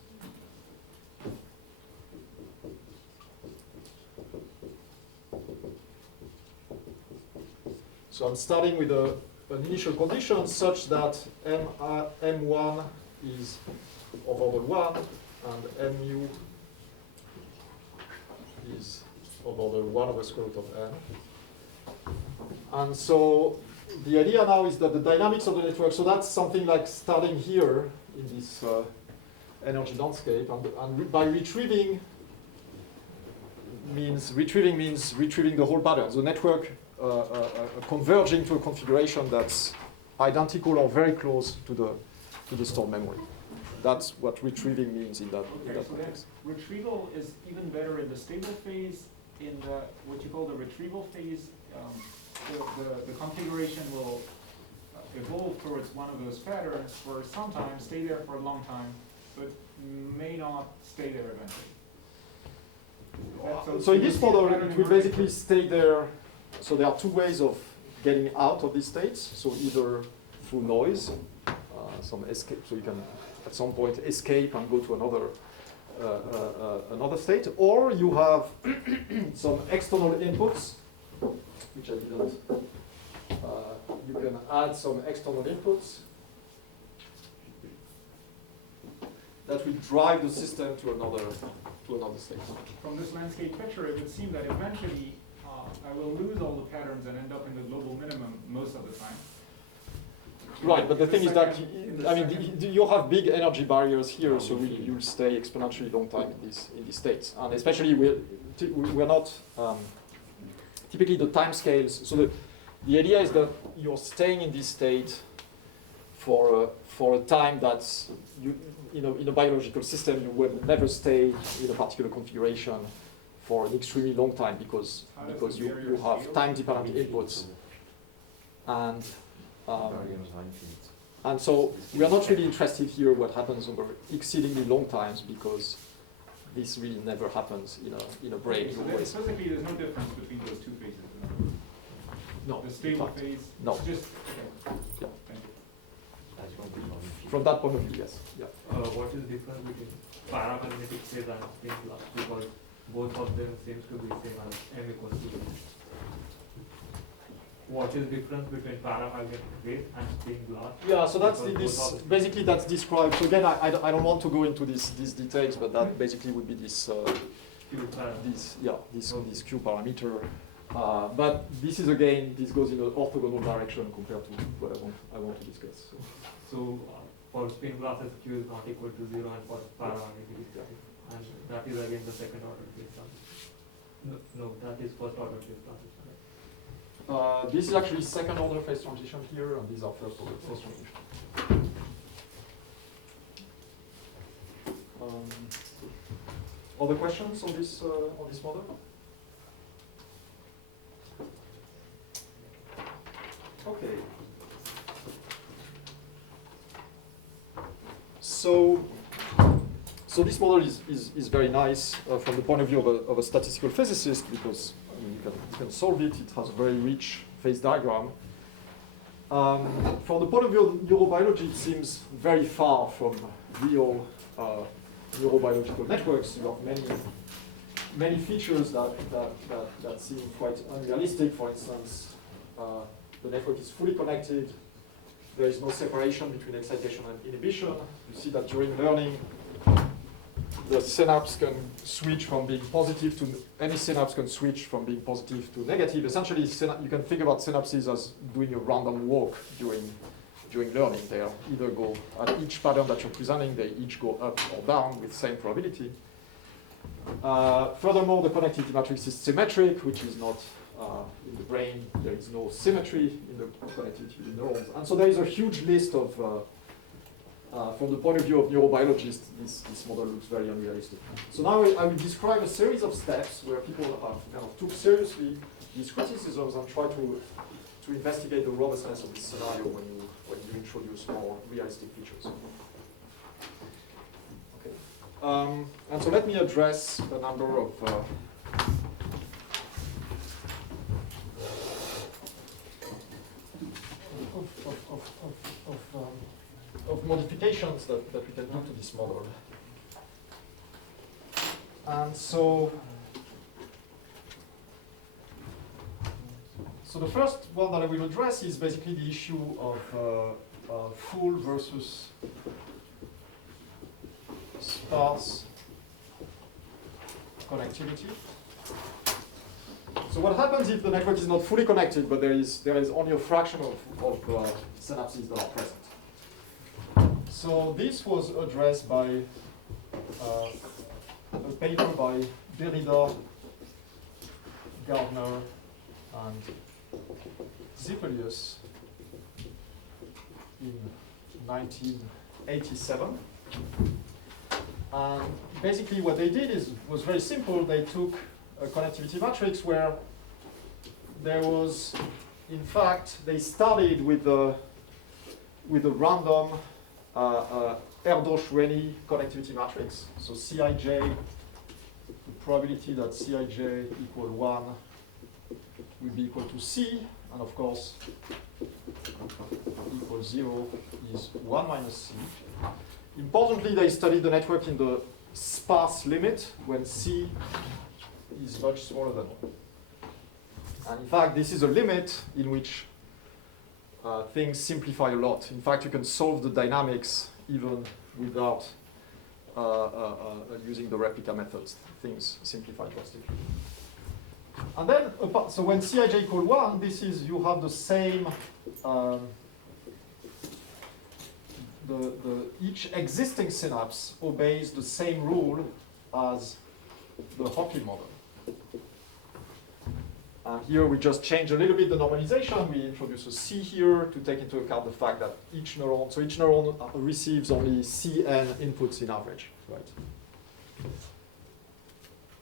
So I'm starting with an initial condition such that M1 is of order 1 and mu is of order 1 over square root of n. And so the idea now is that the dynamics of the network, so that's something like starting here in this energy landscape, and by retrieving means retrieving the whole pattern. The network converging to a configuration that's identical or very close to the stored memory. That's what retrieving means in that context. Retrieval is even better in the stable phase. In what you call the retrieval phase, the configuration will evolve towards one of those patterns for some time, stay there for a long time, but may not stay there eventually. So in this model, it will basically stay there. So there are two ways of getting out of these states. So either through noise, some escape, so you can at some point escape and go to another state, or you have some external inputs, which I didn't. You can add some external inputs that will drive the system to another state. From this landscape picture, it would seem that eventually I will lose all the patterns and end up in the global minimum most of the time. Right, but the thing is that you have big energy barriers here, so you'll stay exponentially long time in these states, and especially we're not typically the time scales. So the idea is that you're staying in this state for a time that's in a biological system you will never stay in a particular configuration for an extremely long time because you have time dependent inputs and so we are not really interested here what happens over exceedingly long times because this really never happens in a brain. Okay, so always. explicitly, there's no difference between those two phases. No, The in stable fact, phase. no. Just okay. Yeah. Thank you. From that point of view, yes. Yeah. What is the difference between paramagnetic phase and spin glass? Because both of them seems to be same as m equals to 1. What is difference between paramagnetic phase and spin glass? Yeah, so that's Because both of- basically that's described. So again, I don't want to go into these details, but that basically would be this Pure param. this Q parameter. But this is again, this goes in an orthogonal direction compared to what I want to discuss. So. For spin glasses, Q is not equal to 0, and for paramagnetic is Yeah. and that is again the second order phase transition. No, that is first order phase transition. Right? This is actually second order phase transition here, and these are first order phase transition. Other questions on this model? Okay. So this model is very nice from the point of view of a statistical physicist, because I mean, you can solve it. It has a very rich phase diagram. From the point of view of neurobiology, it seems very far from real neurobiological networks. You have many features that seem quite unrealistic. For instance, the network is fully connected. There is no separation between excitation and inhibition. You see that during learning, the synapse can switch from being positive to, any synapse can switch from being positive to negative. Essentially, you can think about synapses as doing a random walk during learning. They either go, at each pattern that you're presenting, they each go up or down with same probability. Furthermore, the connectivity matrix is symmetric, which is not in the brain. There is no symmetry in the connectivity between neurons. And so there is a huge list of, from the point of view of neurobiologists, this model looks very unrealistic. So now I will describe a series of steps where people have kind of took seriously these criticisms and try to investigate the robustness of this scenario when you introduce more realistic features. Okay. And so let me address a number of modifications that we can do to this model. And so the first one that I will address is basically the issue of full versus sparse connectivity. So what happens if the network is not fully connected, but there is only a fraction of synapses that are present? So this was addressed by a paper by Derrida, Gardner, and Zippelius in 1987. And basically what they did was very simple. They took a connectivity matrix where there was, in fact, they started with a random Erdős-Rényi connectivity matrix. So Cij, the probability that Cij equal 1 will be equal to C, and of course equal 0 is 1 minus C. Importantly, they studied the network in the sparse limit when C is much smaller than 1. And in fact, this is a limit in which things simplify a lot. In fact, you can solve the dynamics even without using the replica methods. Things simplify drastically. And then, so when Cij equal 1, this is, you have the same, each existing synapse obeys the same rule as the Hopkin model. And here we just change a little bit the normalization. We introduce a C here to take into account the fact that each neuron receives only Cn inputs in average, right?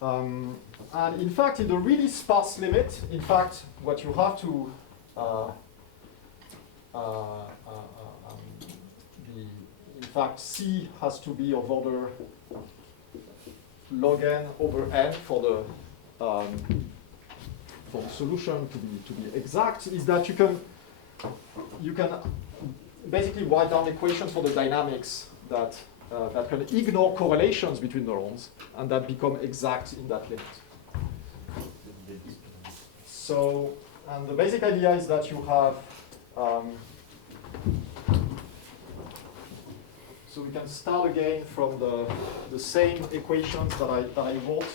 And in fact, in the really sparse limit, in fact, what you have to in fact, C has to be of order log n over n for the solution to be exact, is that you can basically write down equations for the dynamics that can ignore correlations between neurons and that become exact in that limit. So, and the basic idea is that you have, so we can start again from the same equations that I wrote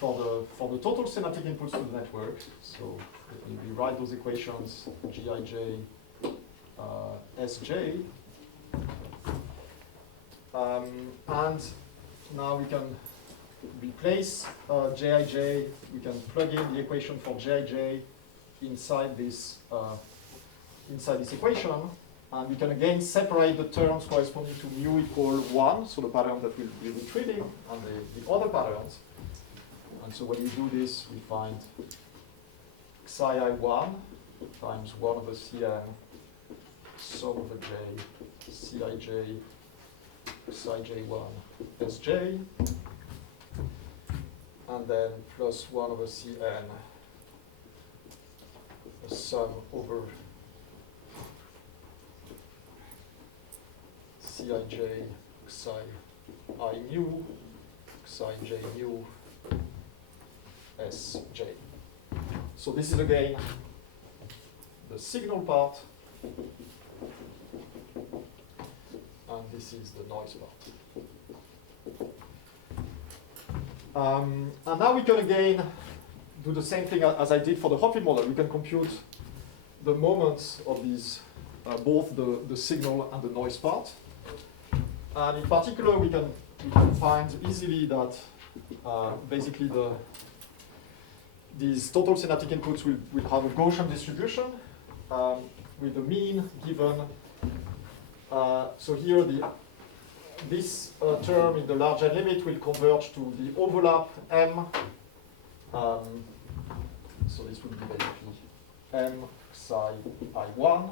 for the total synaptic inputs to the network. So we write those equations, Gij, Sj. And now we can replace Jij, we can plug in the equation for Jij inside this equation, and we can again separate the terms corresponding to mu equal 1, so the pattern that we'll be retrieving, and the other patterns. And so when we do this, we find psi I1 times 1 over Cn sum over j, Cij, psi j1 Sj, and then plus 1 over Cn, a sum over Cij, psi I mu, psi j mu, Sj. So this is again the signal part, and this is the noise part. And now we can again do the same thing as I did for the Hopfield model. We can compute the moments of these, both the signal and the noise part. And in particular, we can find easily that basically these total synaptic inputs will have a Gaussian distribution with the mean given. So here this term in the large n limit will converge to the overlap m. So this would be basically m psi I1.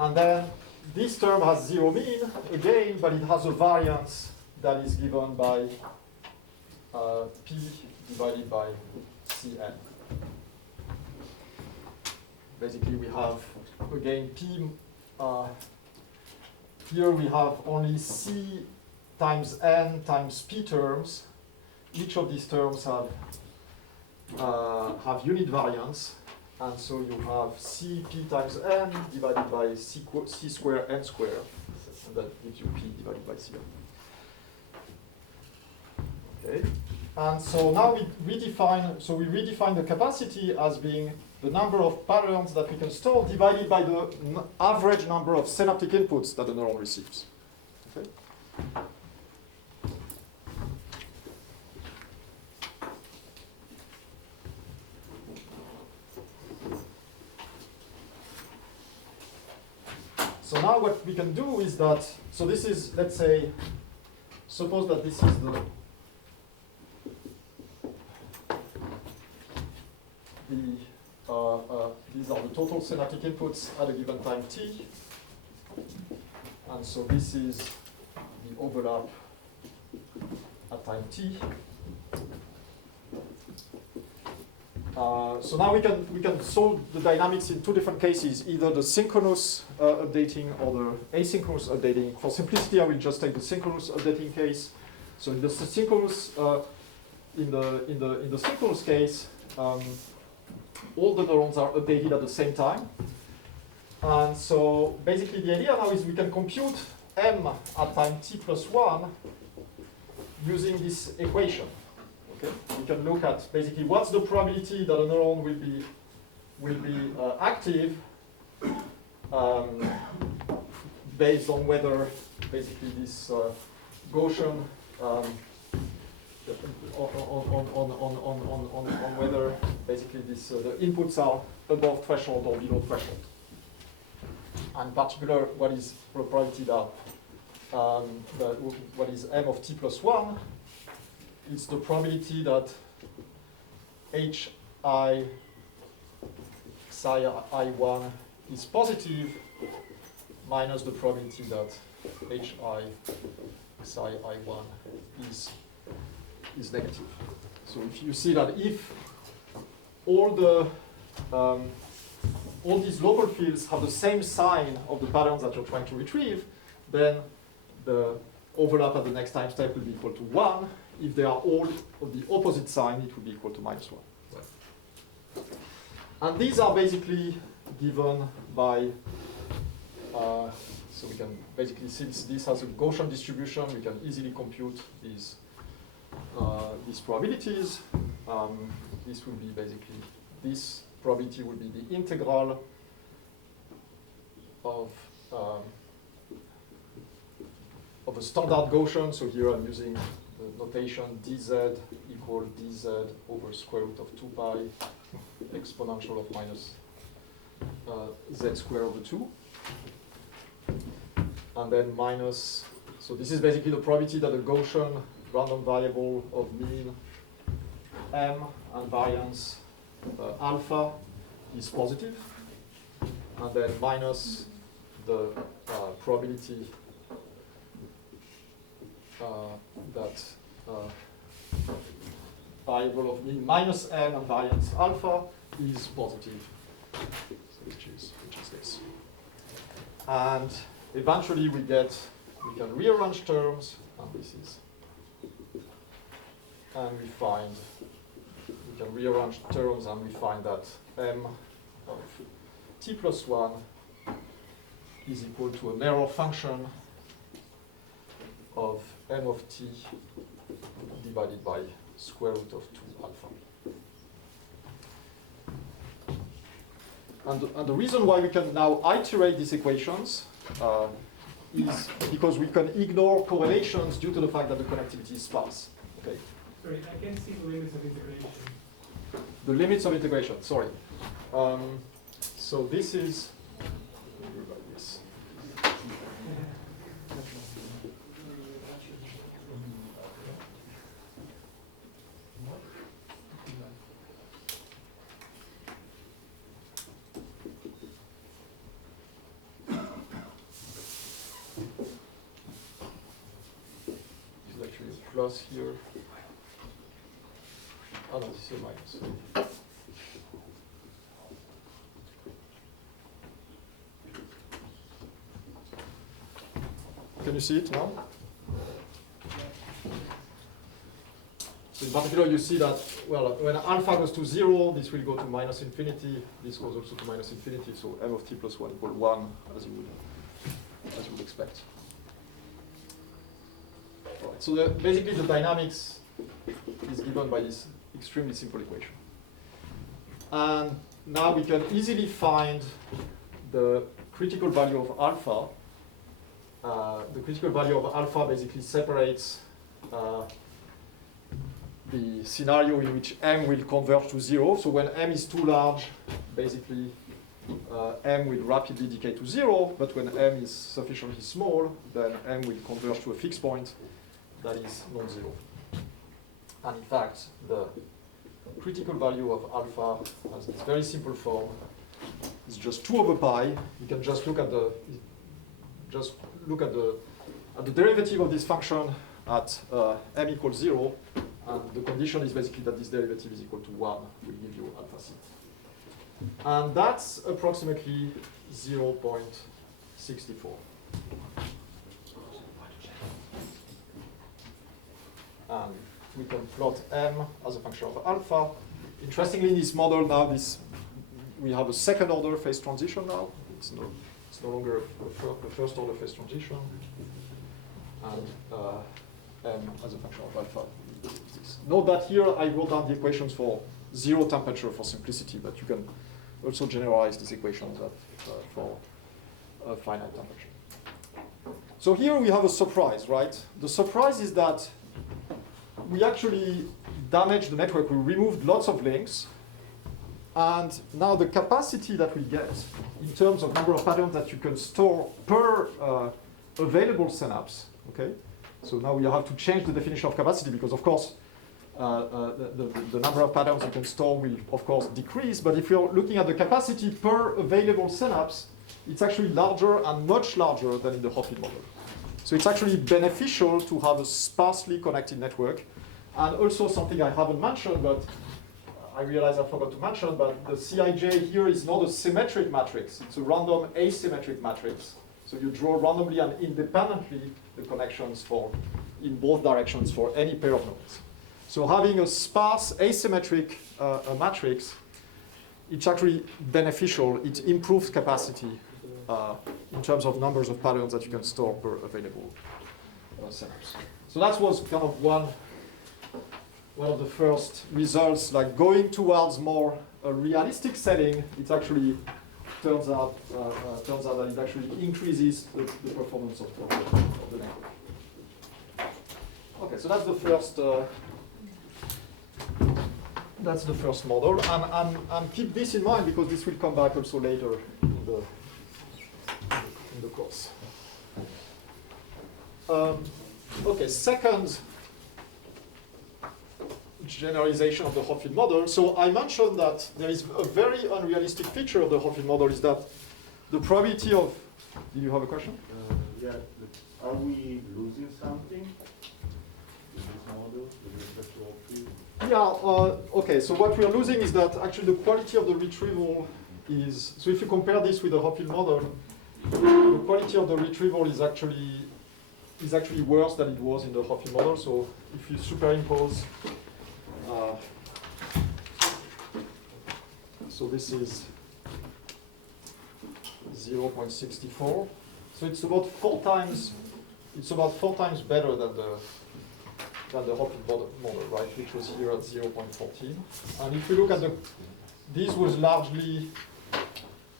And then this term has zero mean again, but it has a variance that is given by p divided by Cn. Basically, we have again p. Here we have only C times n times p terms. Each of these terms have unit variance, and so you have C p times n divided by C square n square, and that gives you p divided by Cn. Okay. And so now we redefine the capacity as being the number of patterns that we can store divided by the average number of synaptic inputs that the neuron receives. Okay? So now what we can do is that, so this is, let's say, suppose that this is these are the total synaptic inputs at a given time t. And so this is the overlap at time t. So now we can solve the dynamics in two different cases, either the synchronous updating or the asynchronous updating. For simplicity, I will just take the synchronous updating case. So in the synchronous in the synchronous case, all the neurons are updated at the same time. And so basically the idea now is we can compute m at time t plus 1 using this equation. Okay? We can look at basically what's the probability that a neuron will be active based on whether basically this Gaussian on whether basically this the inputs are above threshold or below threshold. And in particular, what is probability that what is m of t plus 1? It's the probability that hi psi I1 is positive minus the probability that hi psi I1 is negative. So if you see that if all these local fields have the same sign of the patterns that you're trying to retrieve, then the overlap at the next time step will be equal to 1. If they are all of the opposite sign, it will be equal to -1. And these are basically given by, so we can basically, since this has a Gaussian distribution, we can easily compute these probabilities. This will be basically, this probability will be the integral of a standard Gaussian. So here I'm using the notation dz equal dz over square root of 2 pi exponential of minus z square over 2. And then minus, so this is basically the probability that the Gaussian random variable of mean m and variance alpha is positive. And then minus the probability that variable of mean minus m and variance alpha is positive, which is this. And eventually we can rearrange terms, and this is, and we can rearrange terms, and we find that m of t plus 1 is equal to an error function of m of t divided by square root of 2 alpha. And the reason why we can now iterate these equations is because we can ignore correlations due to the fact that the connectivity is sparse. Okay. Sorry, I can't see the limits of integration. The limits of integration, sorry. So this is, this. Plus here. Oh no, this is a minus. Can you see it now? So in particular, you see that, well, when alpha goes to 0, this will go to minus infinity. This goes also to minus infinity. So m of t plus 1 equal 1, as you would expect. Right, so basically the dynamics is given by this extremely simple equation. And now we can easily find the critical value of alpha. The critical value of alpha basically separates the scenario in which m will converge to 0. So when m is too large, basically m will rapidly decay to 0. But when m is sufficiently small, then m will converge to a fixed point that is non-zero. And in fact, the critical value of alpha has this very simple form. It's just 2 over pi. You can just look at the derivative of this function at m equals 0, and the condition is basically that this derivative is equal to 1, will give you alpha c. And that's approximately 0.64. And we can plot m as a function of alpha. Interestingly, in this model now, we have a second order phase transition now. It's no longer a first order phase transition. And m as a function of alpha. Note that here I wrote down the equations for 0 temperature for simplicity, but you can also generalize these equations for finite temperature. So here we have a surprise, right? The surprise is that we actually damaged the network. We removed lots of links. And now the capacity that we get in terms of number of patterns that you can store per available synapse, okay? So now we have to change the definition of capacity because, of course, the number of patterns you can store will, of course, decrease. But if you're looking at the capacity per available synapse, it's actually larger and much larger than in the Hopfield model. So it's actually beneficial to have a sparsely connected network. And also something I haven't mentioned, but I realize I forgot to mention, but the Cij here is not a symmetric matrix. It's a random asymmetric matrix. So you draw randomly and independently the connections in both directions for any pair of nodes. So having a sparse asymmetric matrix, it's actually beneficial. It improves capacity in terms of numbers of patterns that you can store per available setups. So that was kind of one of the first results, like going towards more a realistic setting. It actually turns out that it actually increases the performance of the network. Okay, so that's the first. That's the first model, and keep this in mind because this will come back also later in the course. Okay, second generalization of the Hopfield model. So I mentioned that there is a very unrealistic feature of the Hopfield model is that the probability of. Did you have a question? Yeah. Are we losing something in this model with respect to Hopfield? Yeah, okay, so what we are losing is that actually the quality of the retrieval is, so if you compare this with the Hopfield model, the quality of the retrieval is actually worse than it was in the Hopfield model. So if you superimpose, so this is 0.64. So it's about four times better than the Hopfield model, right, which was here at 0.14. And if you look at this was largely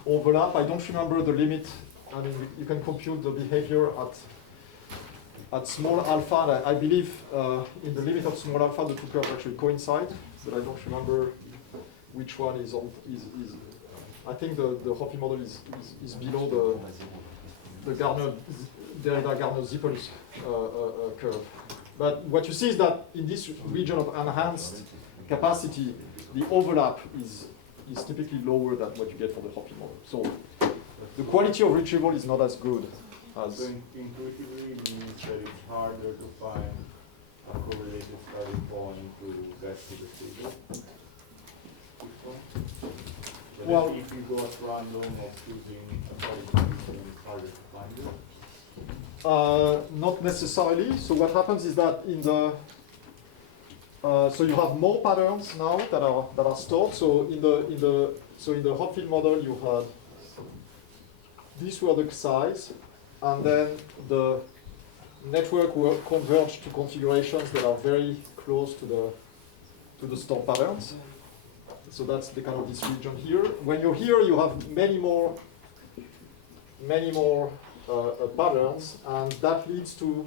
overlap. I don't remember the limit. I mean, you can compute the behavior at small alpha. And I believe in the limit of small alpha, the two curves actually coincide, but I don't remember which one is on. I think the Hopfield model is below the Derrida-Gardner-Zippel curve. But what you see is that in this region of enhanced capacity, the overlap is typically lower than what you get for the Hopfield model. So the quality of retrieval is not as good as. So intuitively it means that it's harder to find a correlated starting point to get to the stable. But Well, if you go at random of choosing a starting point, it's harder to find it. Not necessarily. So what happens is that in the so you have more patterns now that are stored. So in the Hopfield model you had these were the size, and then the network will converge to configurations that are very close to the stored patterns. So that's the kind of this region here. When you're here, you have many more patterns, and that leads to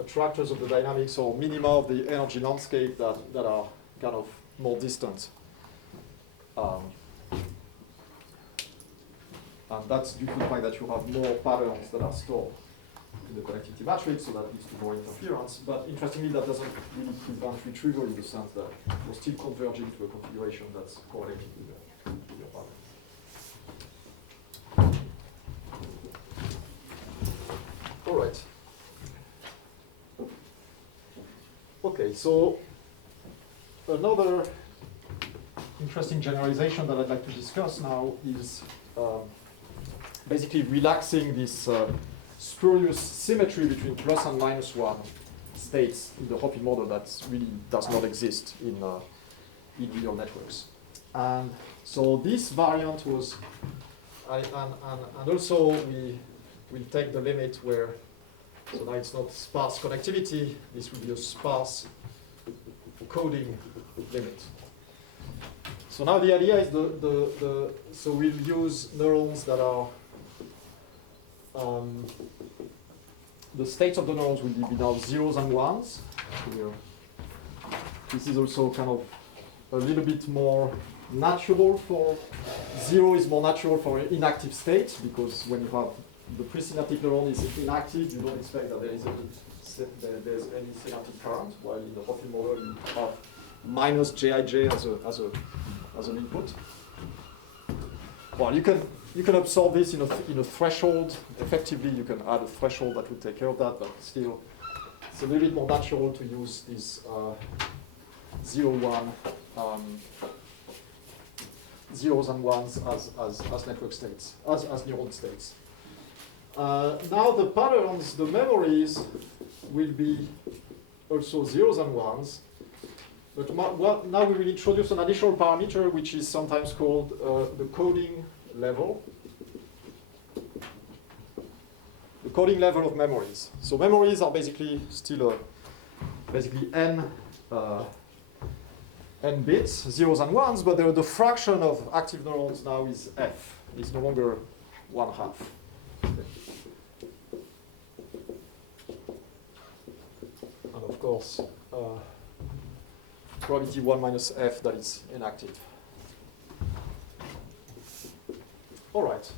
attractors of the dynamics or minima of the energy landscape that are kind of more distant. And that's due to the fact that you have more patterns that are stored in the connectivity matrix, so that leads to more interference. But interestingly, that doesn't really prevent retrieval in the sense that you're still converging to a configuration that's correlated with your pattern. All right. Okay, so another interesting generalization that I'd like to discuss now is basically relaxing this spurious symmetry between plus and minus one states in the Hopfield model that really does not exist in real networks. And so this variant was, and also we will take the limit where, so now it's not sparse connectivity, this will be a sparse coding limit. So now the idea is so we'll use neurons that are, the states of the neurons will be now zeros and ones. Here. This is also kind of a little bit more natural for, zero is more natural for inactive state, because when you have the presynaptic neuron is inactive, you don't expect that there's any synaptic current, while in the Hopfield model you have minus Jij as a as an input. Well, you can absorb this in a threshold. Effectively, you can add a threshold that would take care of that, but still, it's a little bit more natural to use these 0, 1, zeros and ones as network states, as neuron states. Now the patterns, the memories, will be also zeros and ones. But now we will introduce an additional parameter which is sometimes called the coding level. The coding level of memories. So memories are basically still n bits, zeros and ones, but the fraction of active neurons now is f. It's no longer 1/2. And of course, probability 1 minus f that is inactive. All right.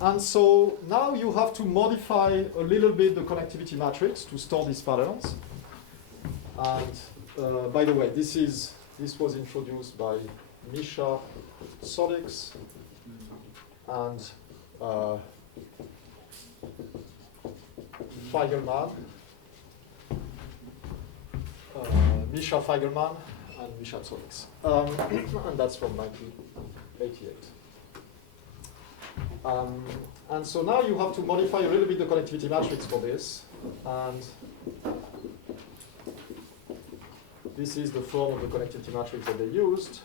And so now you have to modify a little bit the connectivity matrix to store these patterns. And by the way, this was introduced by Misha Solix and Feigelman. Misha Feigelman and Misha Solix. And that's from 1988. And so now you have to modify a little bit the connectivity matrix for this. And this is the form of the connectivity matrix that they used.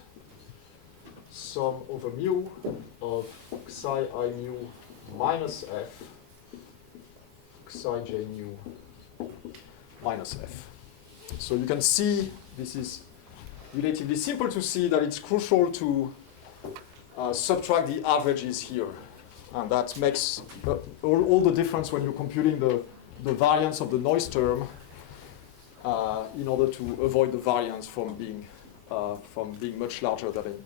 Sum over mu of xi I mu minus f, xi j mu minus f. So you can see this is relatively simple to see that it's crucial to subtract the averages here. And that makes all the difference when you're computing the variance of the noise term in order to avoid the variance from being much larger than it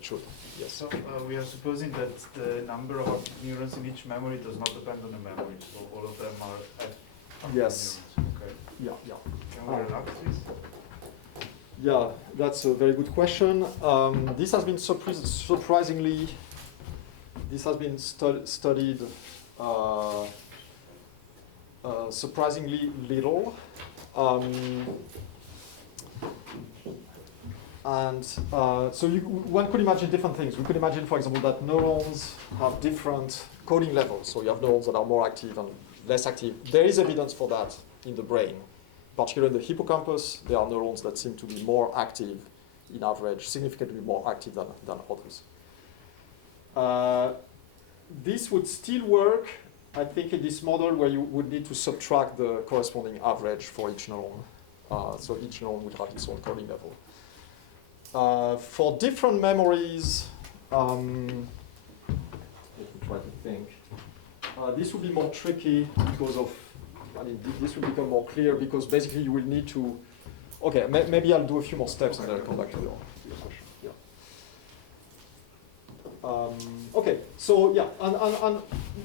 should. Yes. So we are supposing that the number of neurons in each memory does not depend on the memory. So all of them are at yes. neurons. Okay. Yeah. Can we relax this? Yeah, that's a very good question. This has been surprisingly. This has been studied surprisingly little. So one could imagine different things. We could imagine, for example, that neurons have different coding levels. So you have neurons that are more active and less active. There is evidence for that in the brain. Particularly in the hippocampus, there are neurons that seem to be more active in average, significantly more active than others. This would still work, I think, in this model where you would need to subtract the corresponding average for each neuron. So each neuron would have its own coding level. For different memories, let me try to think. This would be more tricky because of, this will become more clear because basically you will need to, okay, maybe I'll do a few more steps and then I'll come back to your question. Yeah. Okay, so yeah, and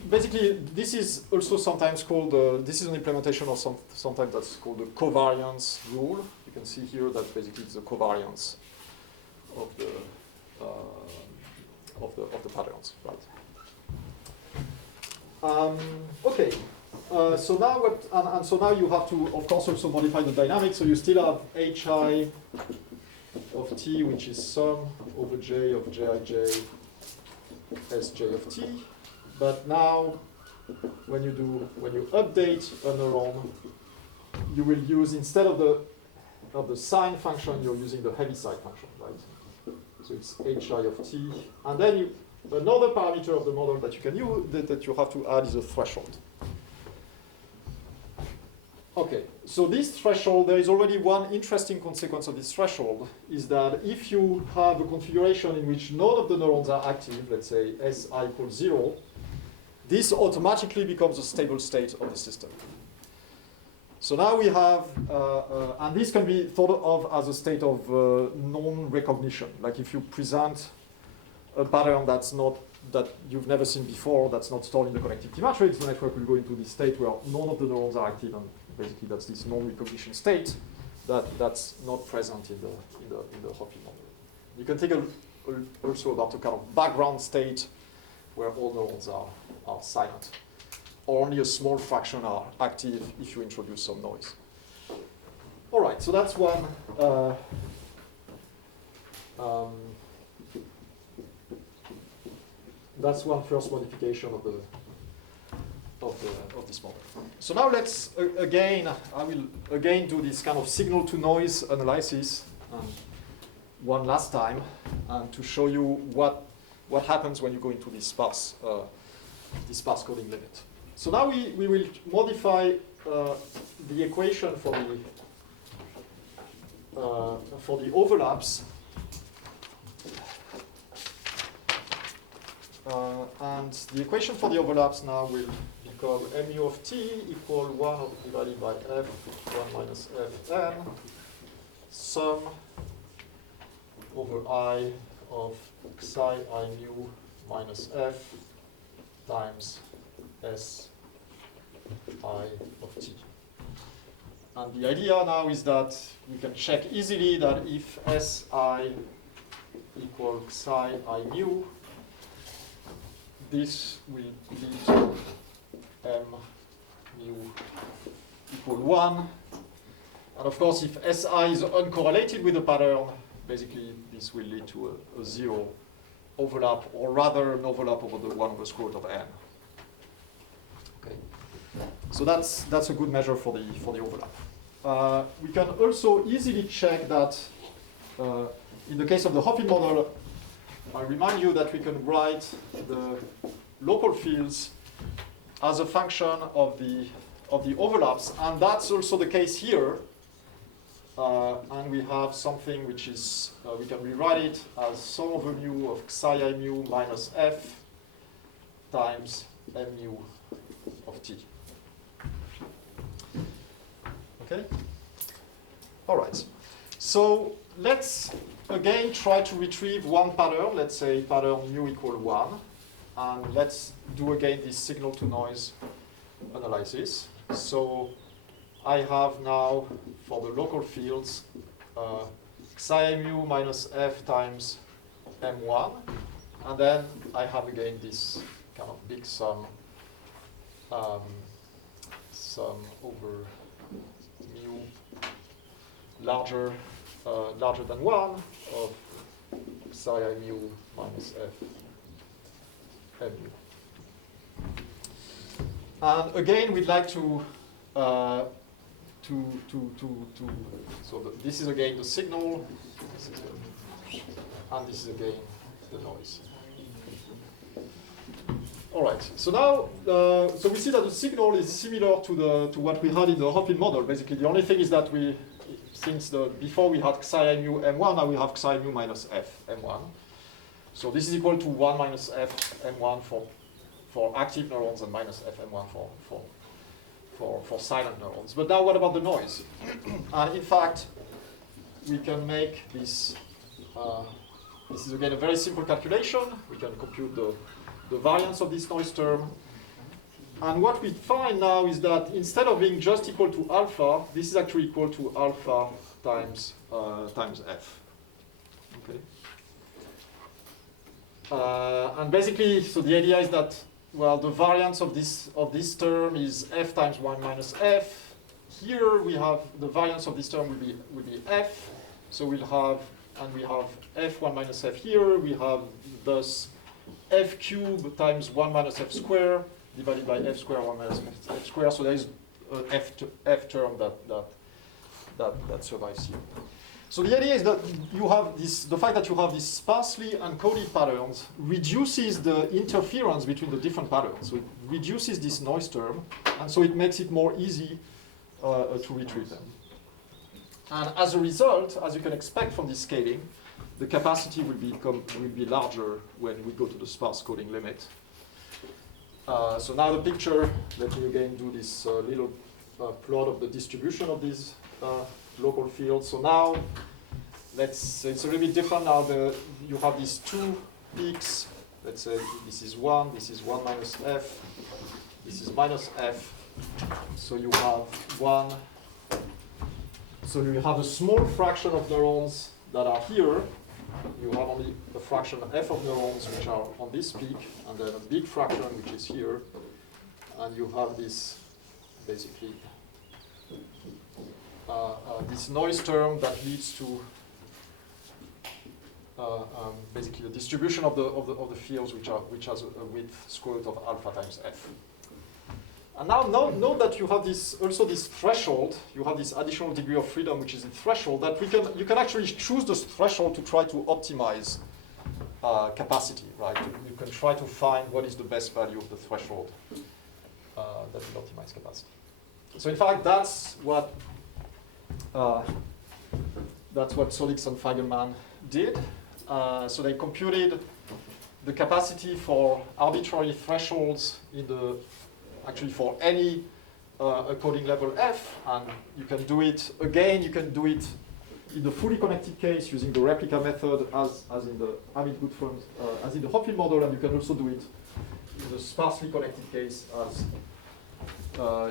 basically this is also sometimes called, this is an implementation of sometimes that's called the covariance rule. You can see here that basically it's the covariance of the patterns, right? Okay. So now so now you have to, of course, also modify the dynamics. So you still have hi of t, which is sum over j of jij sj of t. But now, when you update a neuron, you will use, instead of the sine function, you're using the Heaviside function, right? So it's hi of t, and then another parameter of the model that you can use that you have to add is a threshold. Okay, so this threshold, there is already one interesting consequence of this threshold, is that if you have a configuration in which none of the neurons are active, let's say Si equals 0, this automatically becomes a stable state of the system. So now we have, and this can be thought of as a state of non-recognition. Like if you present a pattern that you've never seen before, that's not stored in the connectivity matrix, the network will go into this state where none of the neurons are active, and basically that's this non-recognition state that's not present in the Hopi model. You can think also about a kind of background state where all neurons are silent. Or only a small fraction are active if you introduce some noise. All right, so that's one. That's one first modification of this model. So now let's I will again do this kind of signal to noise analysis one last time, to show you what happens when you go into this sparse coding limit. So now we will modify the equation for the overlaps. And the equation for the overlaps now will become mu of t equal 1 divided by f, 1 minus fn, sum over I of psi I mu minus f times s I of t. And the idea now is that we can check easily that if si equal psi I mu, this will lead to m mu equal 1. And of course, if si is uncorrelated with the pattern, basically this will lead to a zero overlap, or rather an overlap over the 1 over square root of n. Okay. So that's a good measure for the overlap. We can also easily check that in the case of the Hoffman model, I remind you that we can write the local fields as a function of the overlaps, and that's also the case here. And we have something which is, we can rewrite it as sum over mu of psi I mu minus f times m mu of t. Okay? All right. So let's again try to retrieve one pattern. Let's say pattern mu equal 1. And let's do again this signal to noise analysis. So I have now for the local fields psi mu minus f times m1. And then I have again this kind of big sum over mu larger than 1 of psi I mu minus f mu. And again, we'd like to this is again the signal, and this is again the noise. All right. So now, so we see that the signal is similar to what we had in the Hoffman model. Basically, the only thing is that before we had psi I mu m1, now we have psi mu minus f m1. So this is equal to 1 minus f m1 for active neurons and minus f m1 for silent neurons. But now what about the noise? And in fact, we can make this, this is again a very simple calculation. We can compute the variance of this noise term. And what we find now is that instead of being just equal to alpha, this is actually equal to alpha times f. Okay. And basically, so the idea is that, well, the variance of this term is f times 1 minus f. Here we have the variance of this term will be f. So we have f1 minus f here. We have thus f cubed times 1 minus f square divided by f square 1 minus f square. So there is an f term that survives here. So the idea is that you have the fact that you have these sparsely encoded patterns reduces the interference between the different patterns. So it reduces this noise term, and so it makes it more easy to retrieve them. And as a result, as you can expect from this scaling, the capacity will be larger when we go to the sparse coding limit. So now the picture, let me again do this little plot of the distribution of these local fields. So now, it's a little bit different now. You have these two peaks. Let's say this is 1 minus f, this is minus f. So you have a small fraction of neurons that are here, you have only a fraction f of neurons which are on this peak, and then a big fraction which is here, and you have this basically this noise term that leads to basically the distribution of the fields which has a width square root of alpha times f. And now note that you have this also this threshold. You have this additional degree of freedom, which is the threshold that you can actually choose this threshold to try to optimize capacity, right? You can try to find what is the best value of the threshold that will optimize capacity. So in fact, that's what Solix and Feigelman did. So they computed the capacity for arbitrary thresholds in the actually for any coding level f, and you can do it again. You can do it in the fully connected case using the replica method as in the as in the Hopfield model, and you can also do it in the sparsely connected case as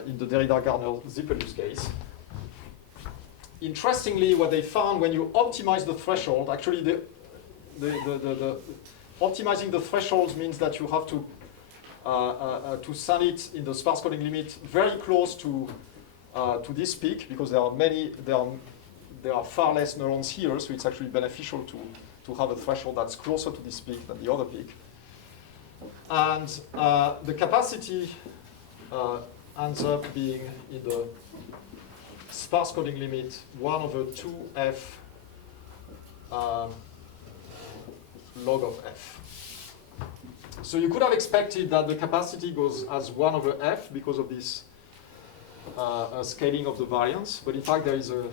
in the Derrida-Gardner-Zippel case. Interestingly, what they found when you optimize the threshold, actually the optimizing the thresholds means that you have to send it in the sparse coding limit very close to this peak, because there are far less neurons here, so it's actually beneficial to have a threshold that's closer to this peak than the other peak. And the capacity ends up being in the sparse coding limit 1 over 2f log of f. So you could have expected that the capacity goes as 1 over f because of this scaling of the variance, but in fact there is a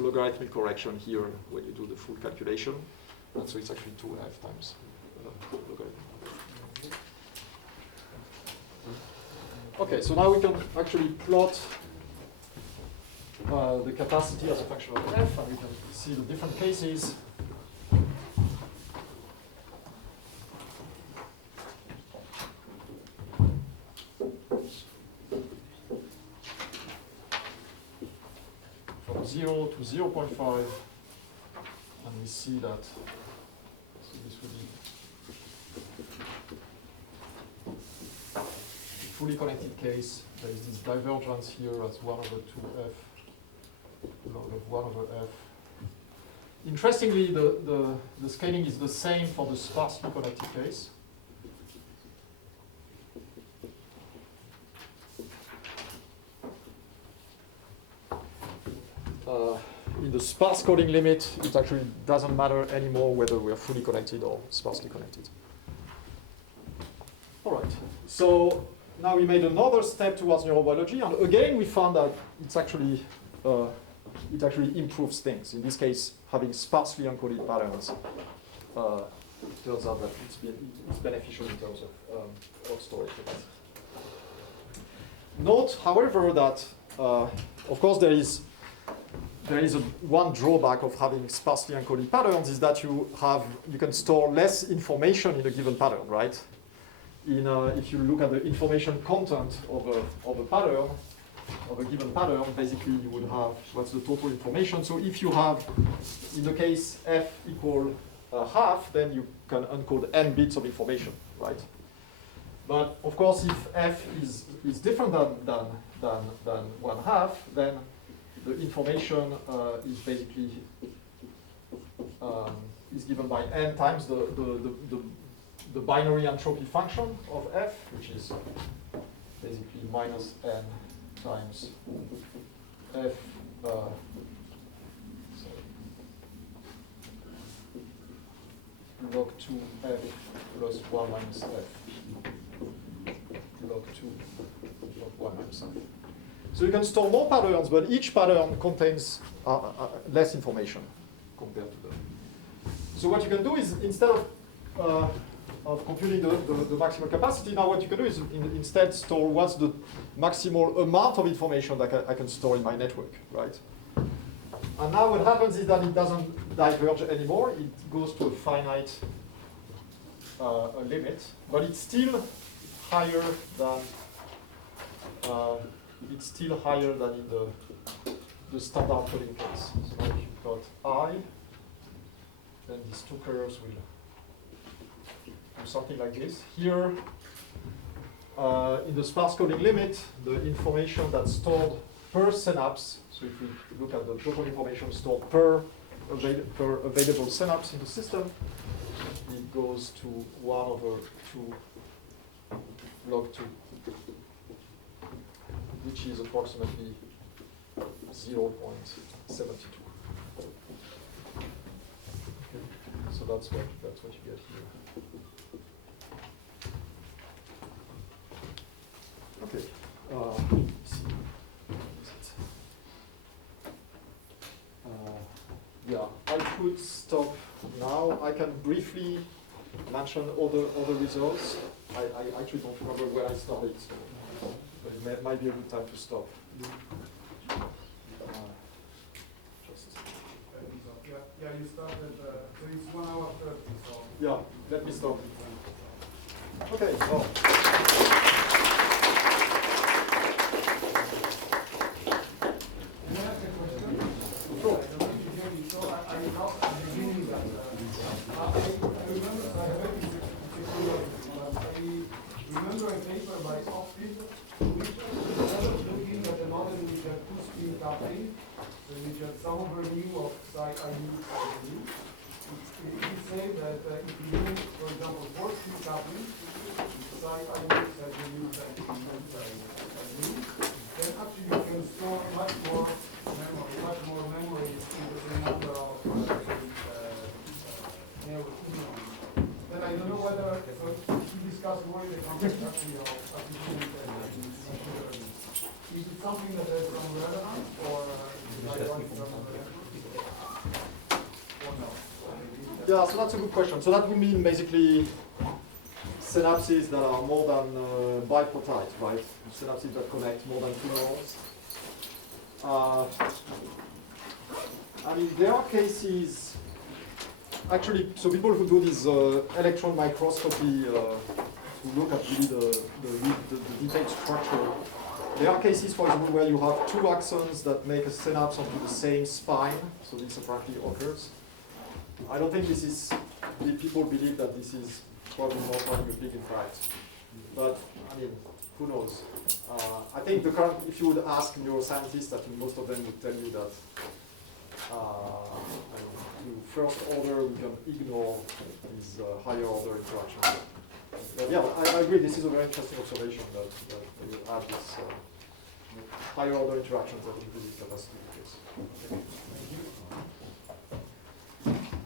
logarithmic correction here when you do the full calculation, and so it's actually 2f times logarithm. Okay, so now we can actually plot the capacity as a function of f, and we can see the different cases. From 0 to 0.5, and we see that, so this would be a fully connected case. There is this divergence here as 1 over 2f log of 1 over f. Interestingly, the scaling is the same for the sparsely connected case. In the sparse coding limit, it actually doesn't matter anymore whether we are fully connected or sparsely connected. All right, so now we made another step towards neurobiology, and again we found that it actually improves things. In this case, having sparsely encoded patterns turns out that it's beneficial in terms of storage capacity. Note, however, that of course there is one drawback of having sparsely encoded patterns is that you can store less information in a given pattern, right? If you look at the information content of a pattern, of a given pattern, basically you would have what's the total information. So if you have, in the case f equal half, then you can encode n bits of information, right? But of course, if f is different than 1/2, then the information is basically is given by n times the binary entropy function of f, which is basically minus n times f log 2f plus 1 minus f log 2 log 1 minus f. So you can store more patterns, but each pattern contains less information compared to them. So what you can do is, instead of computing the maximal capacity, now what you can do is instead store what's the maximal amount of information that I can store in my network, right? And now what happens is that it doesn't diverge anymore. It goes to a finite limit, but it's still higher than in the standard coding case. So now you've got I then these two curves will do something like this. Here, in the sparse coding limit, the information that's stored per synapse, so if we look at the total information stored per available synapse in the system, it goes to 1/2 log 2, which is approximately 0.72. Okay. So that's what you get here. Okay. Let's see. What is it? Yeah, I could stop now. I can briefly mention other results. I actually don't remember where I started, so but it might be a good time to stop. Just. Yeah, you started, so it's 1 hour 30, so. Yeah, let me stop. Okay, so. Sure. I remember a paper by Offit, which was looking at a model which had two-spin coupling, so which had some overview of psi I U, psi U. It said that if you use, for example, 4-spin coupling, psi I U, psi U, psi U, then actually you can store much more memory in the same number of neurons. Then I don't know whether, so to discuss more in the context actually of artificial intelligence. Is it something that has some relevance or no? Yeah, so that's a good question. So that would mean basically synapses that are more than bipartite, right? Synapses that connect more than two neurons. I mean, there are cases, actually, so people who do this electron microscopy to look at really the detailed structure, there are cases, for example, where you have two axons that make a synapse onto the same spine, so this apparently occurs. I don't think this is, people believe that this is probably not having a big impact, but I mean, who knows? I think the current, if you would ask neuroscientists, I think most of them would tell you that to first order, we can ignore these higher order interactions. But yeah, I agree, this is a very interesting observation that you have this higher order interactions that increase capacity. Okay.